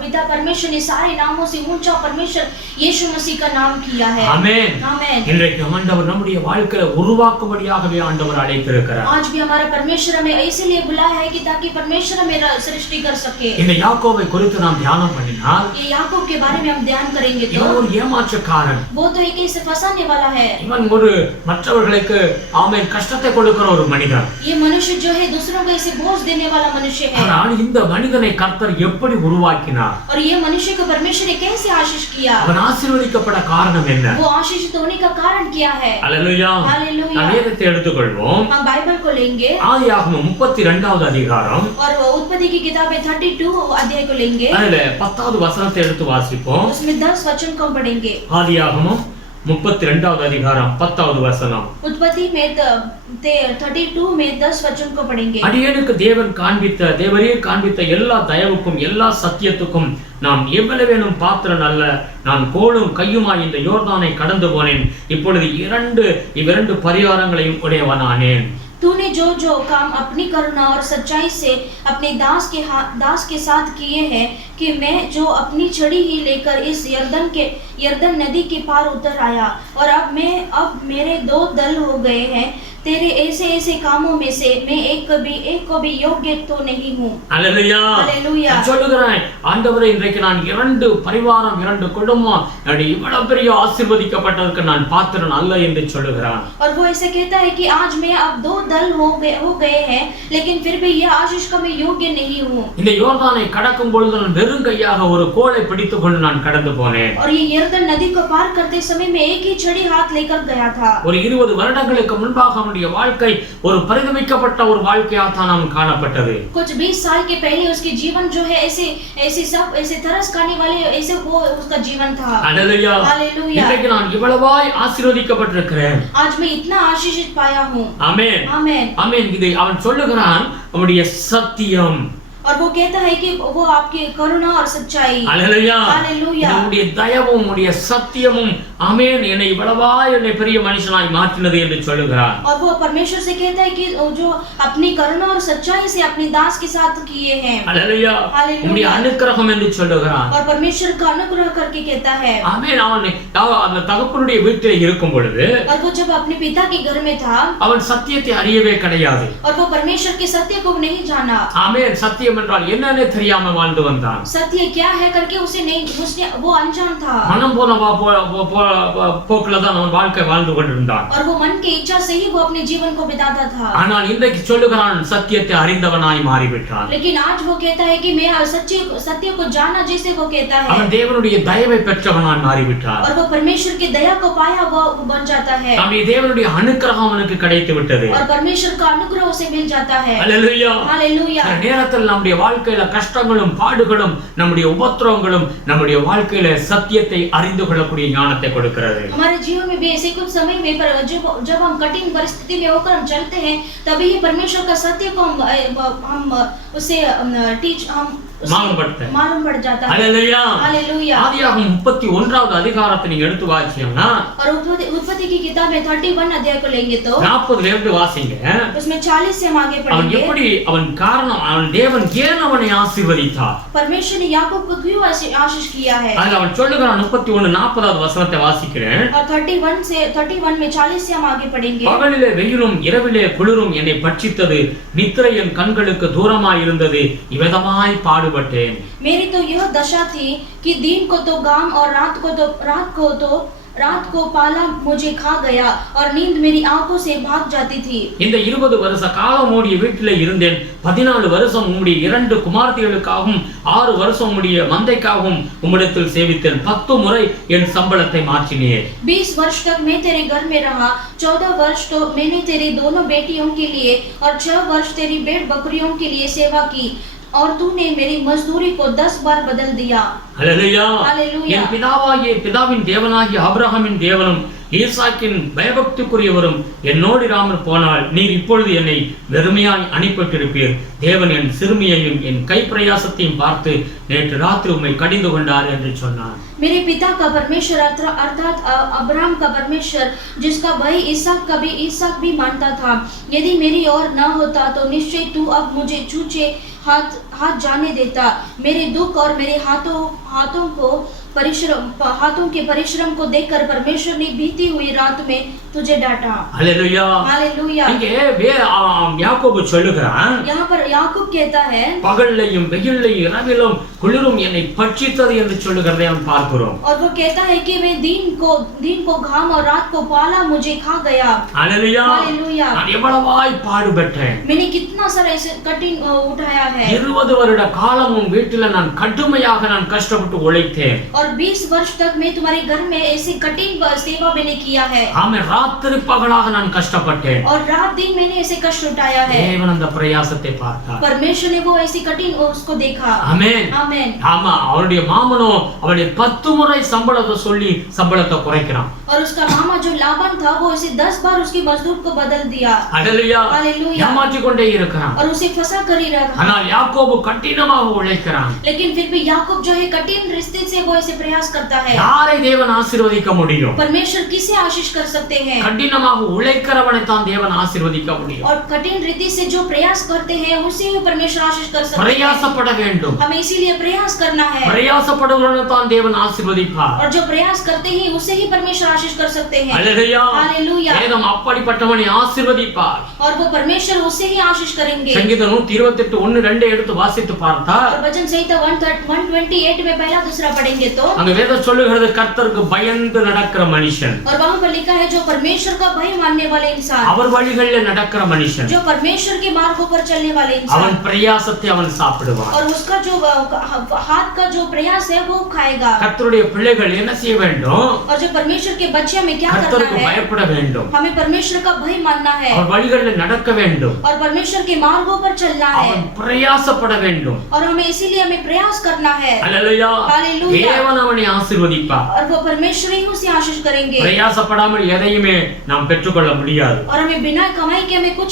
पिता परमेश्वर ने सारे नामों से ऊंचा परमेश्वर यीशु मसीह का नाम किया है। ஆமென். आमेन। இன்றைக்கு ஆண்டவர் நம்முடைய வாழ்க்கையில உருவாக்கும்படியாகவே ஆண்டவர் அழைத்திருக்கிறார். आज भी हमारा परमेश्वर हमें इसीलिए बुलाया है कि ताकि परमेश्वर हमें सृष्टि कर सके। இந்த யாக்கோபை குறித்து நாம் தியானம் பண்ணினால் ये याकूब के बारे में हम ध्यान करेंगे तो இவன் ஒரு ஏமாற்றக்காரன். वो तो एक ऐसे फंसाने वाला है। இவன் ஒரு மற்றவர்களுக்கு ஆமென் கஷ்டத்தை கொடுக்கிற ஒரு மனிதன். ये मनुष्य जो है दूसरों को ऐसे बोझ देने वाला मनुष्य है। ஆனால் இந்த மனிதனை கர்த்தர் எப்படி உருவாக்கினார்? और ये मनुष्य को परमेश्वर ने कैसे आशीष किया? அவன் ஆசீர்வதிக்கப்பட காரணம் என்ன? वो आशीषित होने का कारण क्या है? அல்லேலூயா. हालेलुया। நாம் வேதத்தை எடுத்துக்கொள்வோம். हम बाइबल को लेंगे ஆதியாகமம் 32வது அதிகாரம் और उत्पत्ति की किताब 32 अध्याय को लेंगे। அதுல 10வது வசனத்தை எடுத்து வாசிப்போம். उसमें 10 वचन को पढ़ेंगे। ஆதியாகமம் 32வது அதிகாரம் 10வது வசனம். उत्पत्ति में 32 में 10 वचन को पढ़ेंगे। அடியேனுக்கு தேவரீர் காண்பித்த எல்லா தயவுக்கும் எல்லா சத்தியத்துக்கும் நாம் எவ்வளவேனும் பாத்திரன் அல்ல. நான் கோலும் கையுமாய் இந்த யோர்தானை கடந்து போனேன். இப்பொழுது இவ்விரண்டு பரிகாரங்களையும் உடையவனானேன். तूने जो जो काम अपनी करुणा और सच्चाई से अपने दास के साथ किए हैं कि मैं जो अपनी छड़ी ही लेकर इस यरदन नदी के पार उतर आया और अब मेरे 2 दल हो गए हैं। तेरे ऐसे कामों में से मैं एक को भी योग्य तो नहीं हूँ। அல்லேலூயா. हालेलुया। சொல்லுகிறேன் ஆண்டவரே இன்றைக்கு நான் 2 பரிவாரம் 2 குடும்பம் இவ்வளவு பெரிய ஆசீர்வதிக்கப்பட்டதற்கு நான் பாத்திரன் அல்ல என்று சொல்லுகிறான். और वो ऐसे कहता है कि आज मैं अब 2 दल हो गए हैं लेकिन फिर भी ये आशीष का मैं योग्य नहीं हूँ। இந்த யோர்தானை கடக்கும் பொழுது நான் வெறும் கையாக ஒரு கோலை பிடித்துக்கொண்டு நான் கடந்து போனேன். और ये यरदन नदी को पार करते समय मैं एक ही छड़ी हाथ लेकर गया था। ஒரு 20 வருடங்களுக்கு முன்பாக நம்முடைய வாழ்க்கை ஒரு பரிதமிக்கப்பட்ட ஒரு வாழ்க்கையாக நாம் காணப்பட்டது. कुछ 20 साल के पहले उसके जीवन जो है ऐसे तरस खाने वाले ऐसे वो उसका जीवन था। அல்லேலூயா. हालेलुया। இன்றைக்கு நான் இவ்வளவாய் ஆசீர்வதிக்கப்பட்டிருக்கிறேன். आज मैं इतना आशीषित पाया हूँ। ஆமென். आमेन। ஆமென். இது அவன் சொல்லுகிறான் நம்முடைய சத்தியம். और वो कहता है कि वो आपकी करुणा और सच्चाई। அல்லேலூயா. हालेलुया। நம்முடைய தயவும் நம்முடைய சத்தியமும் ஆமென் என்னை இவ்வளவாய் என்னை பெரிய மனுஷனாய் மாற்றினது என்று சொல்லுகிறான். और वो परमेश्वर से कहता है कि जो अपनी करुणा और सच्चाई से अपने दास के साथ किए हैं। அல்லேலூயா. हालेलुया। நம்முடைய அனுக்கிரகம் என்று சொல்லுகிறான். और परमेश्वर का अनुग्रह करके कहता है। ஆமென். அவன் அந்த தகப்பனுடைய வீட்டில் இருக்கும் பொழுது और वो जब अपने पिता के घर में था அவன் சத்தியத்தை அறியவே கிடையாது. और वो परमेश्वर के सत्य को नहीं जाना। ஆமென். சத்தியம் என்றால் என்னன்னே தெரியாம வாழ்ந்து வந்தான். सत्य क्या है करके उसने वो अनजान था। மனம் போன போக்குல தான் அவன் வாழ்க்கை வாழ்ந்து கொண்டிருந்தான். और वो मन की इच्छा से ही वो अपने जीवन को बिताता था। ஆனால் இன்றைக்கு சொல்லுகிறான் சத்தியத்தை அறிந்தவனாய் மாறிவிட்டான். लेकिन आज वो कहता है कि मैं सत्य को जाना जैसे वो कहता है। அவன் தேவனுடைய தயவை பெற்றவனாய் மாறிவிட்டான். और वो परमेश्वर की दया को पाया वो बन जाता है। நம்முடைய தேவனுடைய அனுக்கிரகம் அவனுக்கு கிடைத்து விட்டது. और परमेश्वर का अनुग्रह उसे मिल जाता है। அல்லேலூயா. हालेलुया। சில நேரத்தில் நம்முடைய வாழ்க்கையில கஷ்டங்களும் பாடுகளும் நம்முடைய உபத்திரவங்களும் நம்முடைய வாழ்க்கையில சத்தியத்தை அறிந்து கொள்ளக்கூடிய ஞானத்தை கொடுக்கிறது. हमारे जीवन में भी ऐसे कुछ समय में जब हम कठिन परिस्थिति में होकर हम चलते हैं तभी परमेश्वर का सत्य को हम उसे मालूम पड़ जाता है। हालेलुया। हालेलुया। ஆதியாகமம் 31வது அதிகாரத்தை நீங்க எடுத்து வாசிச்சீங்கன்னா और उत्पत्ति की किताब में 31 अध्याय को लेंगे तो 40ல இருந்து வாசிங்க. उसमें 40 से हम आगे அவன் पढ़ेंगे। எப்படி அவன் தேவன் ஏன் அவனை ஆசீர்வதித்தார்? परमेश्वर ने याकूब को क्यों आशीष किया है? அதுல அவன் சொல்லுகிறான் 31:40வது வசனத்தை வாசிக்கிறேன். और 31 में 40 से हम आगे पढ़ेंगे। பகலிலே வெயிலும் இரவிலே குளிரும் என்னை பட்சித்தது, நித்திரை என் கண்களுக்கு தூரமாய் இருந்தது, இவ்விதமாய் பாடுபட்டேன். मेरी तो यह दशा थी कि दिन को तो गाम और रात को पाला मुझे खा गया और नींद मेरी आंखों से भाग जाती थी। இந்த 20 வருஷ காலம் உம்முடைய வீட்டிலே இருந்தேன். 14 வருஷம் உம்முடைய 2 குமார்த்திகளுக்காகவும் 6 வருஷம் உம்முடைய மந்தைக்காகவும் உம்மிடத்தில் சேவித்தேன். 10 முறை என் சம்பளத்தை மாற்றினீர். 20 वर्ष तक मैं तेरे घर में रहा। 14 वर्ष तो मैंने तेरी दोनों बेटियों के लिए और 6 वर्ष तेरी भेड़ बकरियों के लिए सेवा की और तूने मेरी मजदूरी को 10 बार बदल दिया। அல்லேலூயா. हालेलुया। என் பிதாவின் தேவனாகிய ஆபிரகாமின் தேவனும் ஈசாக்கின் பயபக்திக்குரியவரும் என்னோடு இராமல் போனால் நீர் இப்பொழுது என்னை வெறுமையாய் அனுப்பிவிட்டிருப்பீர். தேவன் என் சிறுமியையும் என் கை பிரயாசத்தையும் பார்த்து நேற்று ராத்திரி உம்மை கடிந்து கொண்டார் என்று சொன்னார். मेरे पिता का परमेश्वर अर्थात अब्राहम का परमेश्वर, जिसका भाई इसहाक भी मानता था, यदि मेरी ओर न होता तो निश्चय तू अब मुझे छूछे हाथ जाने देता. मेरे दुख और मेरे हाथों के परिश्रम को देखकर परमेश्वर ने बीती हुई रात में तुझे डांटा. हालेलुया. हालेलुया. இங்கே யாக்கோபு சொல்லுகிறான், यहाँ पर याकूब कहता है, பகல்லையும் வெயில்லையும் இரவிலும் குளிரும் என்னை பட்சித்தது என்று சொல்லுகிறதை நாம் பார்க்கிறோம். और वो कहता है कि मैं दिन को घाम और रात को पाला मुझे खा गया. हालेलुया. हालेलुया. நான் எவ்வளவாய் பாடுபட்டேன். मैंने कितना सारा ऐसे कठिन उठाया है. 20 வருட காலமும் வீட்டில நான் கடுமையாக நான் கஷ்டப்பட்டு உழைத்தேன். और 20 वर्ष तक मैं तुम्हारे घर में ऐसी कठिन सेवा मैंने किया है. ஆமே, ராத்திரி பகலாக நான் கஷ்டப்பட்டேன். और रात दिन मैंने ऐसे कष्ट उठाया है. தேவன் அந்த பிரயாசத்தை பார்த்தார். परमेश्वर ने वो ऐसी कठिन उसको देखा. ஆமென். आमेन. ஆமா, அவருடைய மாமனோ அவருடைய 10 முறை சம்பளத்தை சொல்லி சம்பளத்தை குறைக்கிறான். और उसका मामा जो लाबान था वो ऐसे 10 बार उसकी मजदूर को बदल दिया. हालेलुया. हालेलुया. ஏமாற்றிக் கொண்டே இருக்கிறான். और उसे फंसा कर ही रहा. ஆனால் யாக்கோபு கடினமாக உழைக்கிறான். लेकिन फिर भी याकूब जो है कठिन रिश्ते से वो ऐसे प्रयास करता है. யாரை தேவன் ஆசீர்வதிக்க முடியும்? परमेश्वर किसे आशीष कर सकते हैं? கடினமாக உழைக்கிறவனை தான் தேவன் ஆசீர்வதிக்க முடியும். और कठिन रीति से जो प्रयास करते हैं उसे ही परमेश्वर आशीष कर सकते हैं. பிரயாசப்பட வேண்டும். हमें इसीलिए प्रयास करना है. பிரயாசப்படுகிறவனை தான் தேவன் ஆசீர்வதிப்பார். और जो प्रयास करते हैं उसे ही परमेश्वर आशीष कर सकते हैं. हालेलुया. हालेलुया. வேதம் அப்படிப்பட்டவனை ஆசீர்வதிப்பார். और वो परमेश्वर उसे ही आशीष करेंगे. சங்கீதம் 128:1-2 எடுத்து வாசித்து பார்த்தால் और वचन संहिता 128 में पहला दूसरा पढ़ेंगे तो அங்க வேதம் சொல்லுகிறது கர்த்தருக்கு பயந்து நடக்கிற மனுஷன், और वहां पर लिखा है जो परमेश्वर का भय मानने वाले इंसान, அவர் வழிகளில் நடக்கிற மனுஷன், जो परमेश्वर के मार्गों पर चलने वाले इंसान, அவன் பிரயாசத்தை அவன் சாப்பிடுவான். और उसका जो हाथ का जो प्रयास है वो खाएगा. கர்த்தருடைய பிள்ளைகள் என்ன செய்ய வேண்டும்? और जो परमेश्वर के बच्चे हमें क्या करना கர்த்தருக்கு है? பயப்பட வேண்டும். हमें परमेश्वर का भय मानना है அவர் வழிகளில் நடக்க வேண்டும். और परमेश्वर के मार्गों पर चलना है. அவன் பிரயாசப்பட வேண்டும். और हमें इसीलिए हमें प्रयास करना है. அல்லேலூயா. हालेलुया. தேவன் அவனை ஆசீர்வதிப்பார். और वो परमेश्वर ही उसे आशीष करेंगे. பிரயாசப்படாமல் எதையுமே நாம் பெற்றுக்கொள்ள முடியாது. और हमें बिना कमाई के हमें कुछ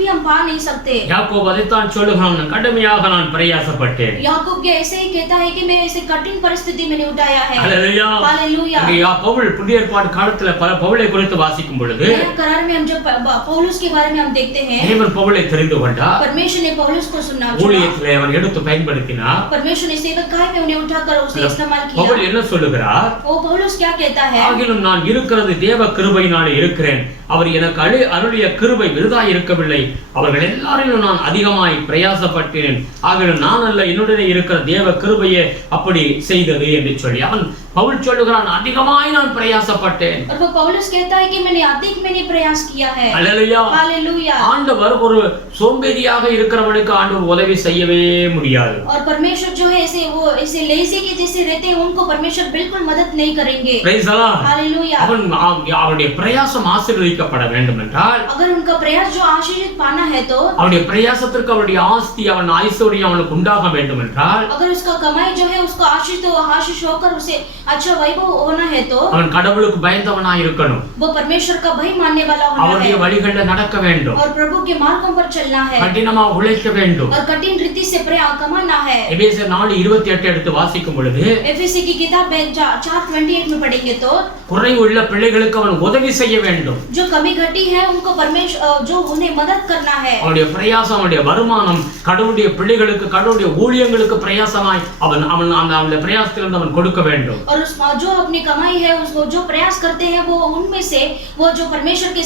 भी हम पा नहीं सकते. யாக்கோபு அதைத்தான் சொல்லுகிறான், கடுமையாக நான் பிரயாசப்பட்டேன். याकूब के ऐसे ही कहता है कि मैं ऐसे कठिन परिस्थिति मैंने उठाया है. அல்லேலூயா. हालेलुया. அங்கே பவுல் புதிய ஏற்பாடு காலத்துல பவுலை குறித்து வாசிக்கும் பொழுது नया करार में हम जब पौलुस के बारे में हम देखते हैं, தேவன் பவுலை தெரிந்து கொண்டார். परमेश्वर ने पौलुस को चुना. ஊழியத்திலே அவன் எடுத்து பயன்படுத்தினார். परमेश्वर ने सेवकाई में उन्हें उठाकर उसे इस्तेमाल பவுல் किया. என்ன சொல்லுகிறார்? वो पौलुस क्या कहता है? ஆகிலும் நான் இருக்கிறது தேவ கிருபையினாலே இருக்கிறேன். அவர் எனக்கு அருளிய கிருபை விருதா இருக்கவில்லை. அவர்கள் எல்லாரிலும் நான் அதிகமாய் பிரயாசப்பட்டேன். ஆகிலும் நான் அல்ல, என்னுடனே இருக்கிற தேவ கிருபையே அப்படி செய்தது என்று சொல்லி அவன் பவுல் சொல்லுகிறான், அதிகமாய் நான் பிரயாசப்பட்டேன். और वो पौलुस कहता है कि मैंने प्रयास किया है. அல்லேலூயா. हालेलुया. ஆண்டவர் ஒரு சோம்பேறியாக இருக்கிறவனுக்கு ஆண்டவர் உதவி செய்யவே முடியாது. और परमेश्वर जो है ऐसे लेजी के जैसे रहते हैं उनको परमेश्वर बिल्कुल मदद नहीं करेंगे. Praise the Lord. हालेलुया. அவனுடைய பிரயாசம் ஆசீர்வதிக்கப்பட வேண்டும் என்றால், अगर उनका प्रयास जो आशीषित पाना है तो அவனுடைய பிரயாசத்திற்கு அவனுடைய ஆஸ்தி அவன் ஐஸ்வர்யம் அவனுக்கு உண்டாக வேண்டும் என்றால், अगर उसका कमाई जो है उसको आशीष होकर उसे अच्छा वैभव होना है तो அவன் கடவுளுக்கு பயந்தவனாய் இருக்கணும். वो परमेश्वर का भय मानने वाला होना அவருடைய है வழிகளில் நடக்க வேண்டும். और प्रभु के मार्गों पर चलना है கடினமா உழைக்க வேண்டும். और कठिन रीति से कमाना है. எபேசியர் 4:28 எடுத்து வாசிக்கும் பொழுது एफएससी की किताब 4:28 में पढ़ेंगे तो குறைவுள்ள பிள்ளைகளுக்கு அவன் உதவி செய்ய வேண்டும். जो कमी घटी है उनको परमेश्वर जो उन्हें मदद करना है. அவனுடைய பிரயாசம் அவனுடைய வருமானம் கடவுளுடைய பிள்ளைகளுக்கு கடவுளுடைய ஊழியங்களுக்கு பிரயாசமாய் அவன் அந்த பிரயாசத்திலிருந்து அவன் கொடுக்க வேண்டும். और जो अपनी कमाई है उसको जो प्रयास करते हैं वो उनमें से वो जो परमेश्वर के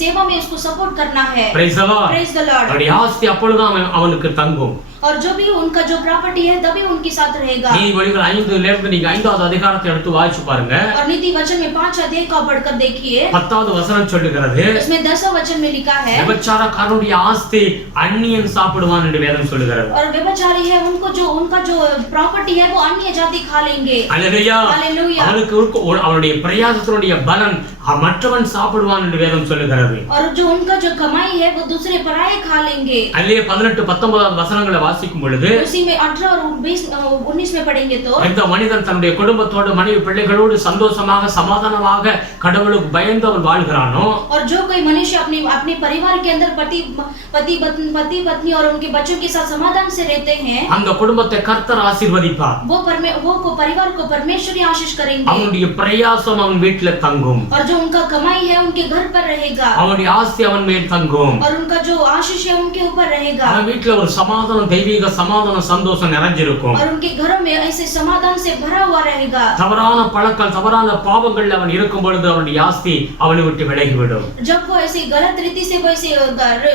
सेवा में उसको सपोर्ट करना है. Praise the Lord. Praise the Lord. அவனுடைய ஆஸ்தி அப்பொழுதுதான் அவனுக்கு தங்கும். और जो भी उनका जो प्रॉपर्टी है तभी उनके साथ रहेगा. நீதிமொழிகள் 5 நீங்க 5வது அதிகாரத்தை எடுத்து வாசிச்சு பாருங்க. और नीति वचन में 5 अध्याय का पढ़कर देखिए. 10வது வசனம் சொல்லுகிறது, इसमें 10वां वचन में लिखा है விபச்சாரக்காரனுடைய ஆஸ்தி அந்நியன் சாப்பிடுவான் என்று வேதம் சொல்லுகிறது. और व्यभिचारी है उनका जो प्रॉपर्टी है वो अन्य जाति खा लेंगे. அல்லேலூயா. हालेलुया. அவனுடைய பிரயாசத்தினுடைய பலன் மற்றவன் சாப்பிடுவான் என்று வேதம் சொல்லுகிறது. और जो उनका जो कमाई है वो दूसरे पराये खा लेंगे. அல்லேலூயா. 18-19வது வசனங்களை வாசிக்கும் பொழுது उसी में 18 और 19 में पढ़ेंगे तो இந்த மனிதன் தன்னுடைய குடும்பத்தோடு மனைவி பிள்ளைகளோடு சந்தோஷமாக சமாதானமாக கடவுளுக்கு பயந்து அவன் வாழ்கிறானோ और जो कोई मनुष्य अपने अपने परिवार के अंदर पति पत्नी और उनके बच्चों के साथ समाधान से रहते हैं அந்த குடும்பத்தை கர்த்தர் ஆசீர்வதிப்பார் वो परिवार को परमेश्वर ही आशीष करेंगे அவனுடைய பிரயாசம் அவன் வீட்டில தங்கும் और जो उनका कमाई है उनके घर पर रहेगा அவனுடைய ஆஸ்தி அவன் மேல் தங்கும் और उनका जो आशीष है उनके ऊपर रहेगा அவன் வீட்டில ஒரு சமாதானம் தெய்வீக சமாதானம் சந்தோஷம் நிறைஞ்சிருக்கும் और उनके घरों में ऐसे समाधान से भरा हुआ रहेगा தவறான பழக்கம் தவறான பாவங்கள் அவன் இருக்கும் பொழுது அவனுடைய ஆஸ்தி அவனை விட்டு விலகிவிடும் जब वो ऐसी गलत रीति से वो ऐसे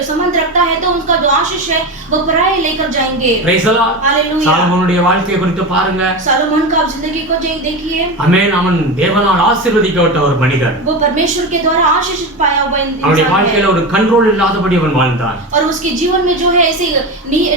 संबंध रखता है तो उनका जो आशीष है वो पराये लेकर जाएंगे Praise the Lord. हालेलुया சாலமோனுடைய வாழ்க்கையை குறித்து பாருங்க सालोमन का आप जिंदगी को देखिए ஆமென் அவன் தேவனால் ஆசீர்வதிக்கப்பட்ட ஒரு மனிதன் वो परमेश्वर के द्वारा आशीषित पाया हुआ அவனுடைய इंसान வாழ்க்கையில है ஒரு கண்ட்ரோல் இல்லாதபடி அவன் வாழ்ந்தான் और उसके जीवन में जो है ऐसे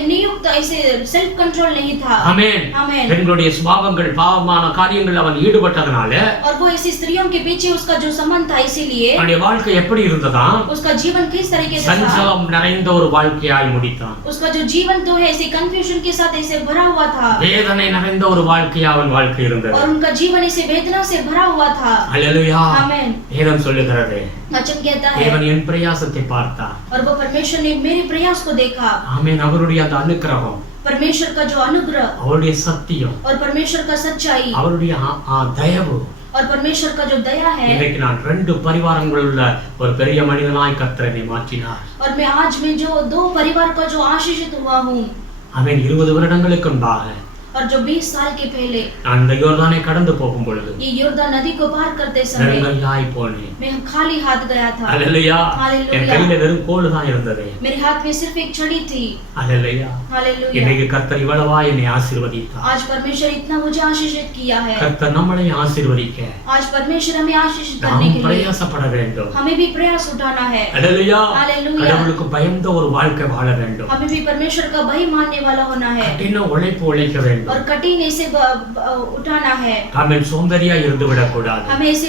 नियुक्त ऐसे सेल्फ कंट्रोल नहीं था ஆமென் आमीन பெண்களுடைய சுபாவங்கள் பாவமான காரியங்கள் அவன் ஈடுபட்டதனால और वो ऐसी स्त्रियों के पीछे उसका जो संबंध था इसीलिए அவனுடைய வாழ்க்கை எப்படி இருந்ததா उसका जीवन किस तरीके से था சஞ்சலம் நிறைந்த ஒரு வாழ்க்கையாய் முடித்தான் उसका जो जीवन तो है ऐसे कंफ्यूजन के साथ ऐसे भरा हुआ था வேதனை நிறைந்த ஒரு வாழ்க்கையா அவன் வாழ்க்கை இருந்தது और उनका जीवन ऐसे वेदना से भरा हुआ था அல்லேலூயா आमीन வேதம் சொல்லுகிறது वचन कहता है தேவன் என் பிரயாசத்தை பார்த்தார் और वो परमेश्वर ने मेरे प्रयास को देखा ஆமென் அவருடைய அந்த அனுக்கிரகம் परमेश्वर का जो अनुग्रह அவருடைய சத்தியம் और परमेश्वर का सच्चाई அவருடைய தயவு और परमेश्वर का जो दया है இன்னைக்கு நான் 2 பரிவாரங்கள் உள்ள ஒரு பெரிய மனிதனாய் கர்த்தர் என்னை மாற்றினார் और मैं आज में जो 2 परिवार का जो आशीषित हुआ हूँ ஆமென் 20 வருடங்களுக்கு முன்பாக और जो 20 साल के पहले நான் இந்த யோர்தானை கடந்து போகும் பொழுது ये योर्दान नदी को पार करते समय வெறுங்கையாய் போனேன் मैं खाली हाथ गया था அல்லேலூயா हालेलुया என் கையில வெறும் கோல் தான் இருந்தது मेरे हाथ में सिर्फ एक छड़ी थी அல்லேலூயா हालेलुया இன்னைக்கு கர்த்தர் இவ்வளவா என்னை ஆசீர்வதித்தார் आज परमेश्वर इतना मुझे आशीषित किया है கர்த்தர் நம்மளை ஆசீர்வதிக்க आज परमेश्वर हमें आशीषित करने நாம் के लिए பிரயாசப்பட வேண்டும் हमें भी प्रयास उठाना है அல்லேலூயா हालेलुया கடவுளுக்கு பயந்த ஒரு வாழ்க்கை வாழ வேண்டும் हमें भी परमेश्वर का भय मानने वाला होना है கடின உழைப்பு உழைக்க வேண்டும் और कठिन ऐसे उठाना है ஆமென் சோம்பேறியா இருந்து விடக் கூடாது हमें ऐसे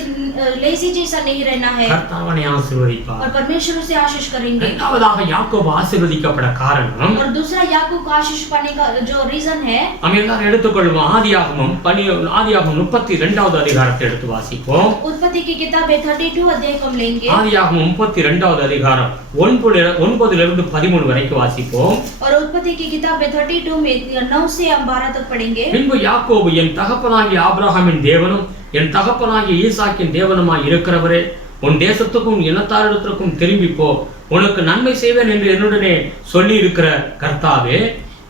लेजी जैसा नहीं रहना है கர்த்தர் அவனை ஆசீர்வதிப்பார் और परमेश्वर उसे आशीष करेंगे இரண்டாவதாக யாக்கோபு ஆசீர்வதிக்கப்பட காரணம் और दूसरा याकूब को आशीष पाने का जो रीजन है நம்ம எல்லாரும் எடுத்துக்கொள்வோம் ஆதியாகமம் 32வது அதிகாரத்தை எடுத்து வாசிப்போம் उत्पत्ति की किताब 32 अध्याय हम लेंगे ஆதியாகமம் 32வது அதிகாரம் 9 13 வரைக்கும் வாசிப்போம் और उत्पत्ति की किताब 32 में 9 से हम 12 तक पढ़ेंगे பின்பு யாக்கோபு என் தகப்பனாகிய ஆபிரகாமின் தேவனும் என் தகப்பனாகிய ஈசாக்கின் தேவனுமாய் இருக்கிறவரே உன் தேசத்துக்கும் இனத்தாரிடத்திற்கும் திரும்பி போ உனக்கு நன்மை செய்வேன் என்று என்னுடனே சொல்லி இருக்கிற கர்த்தாவே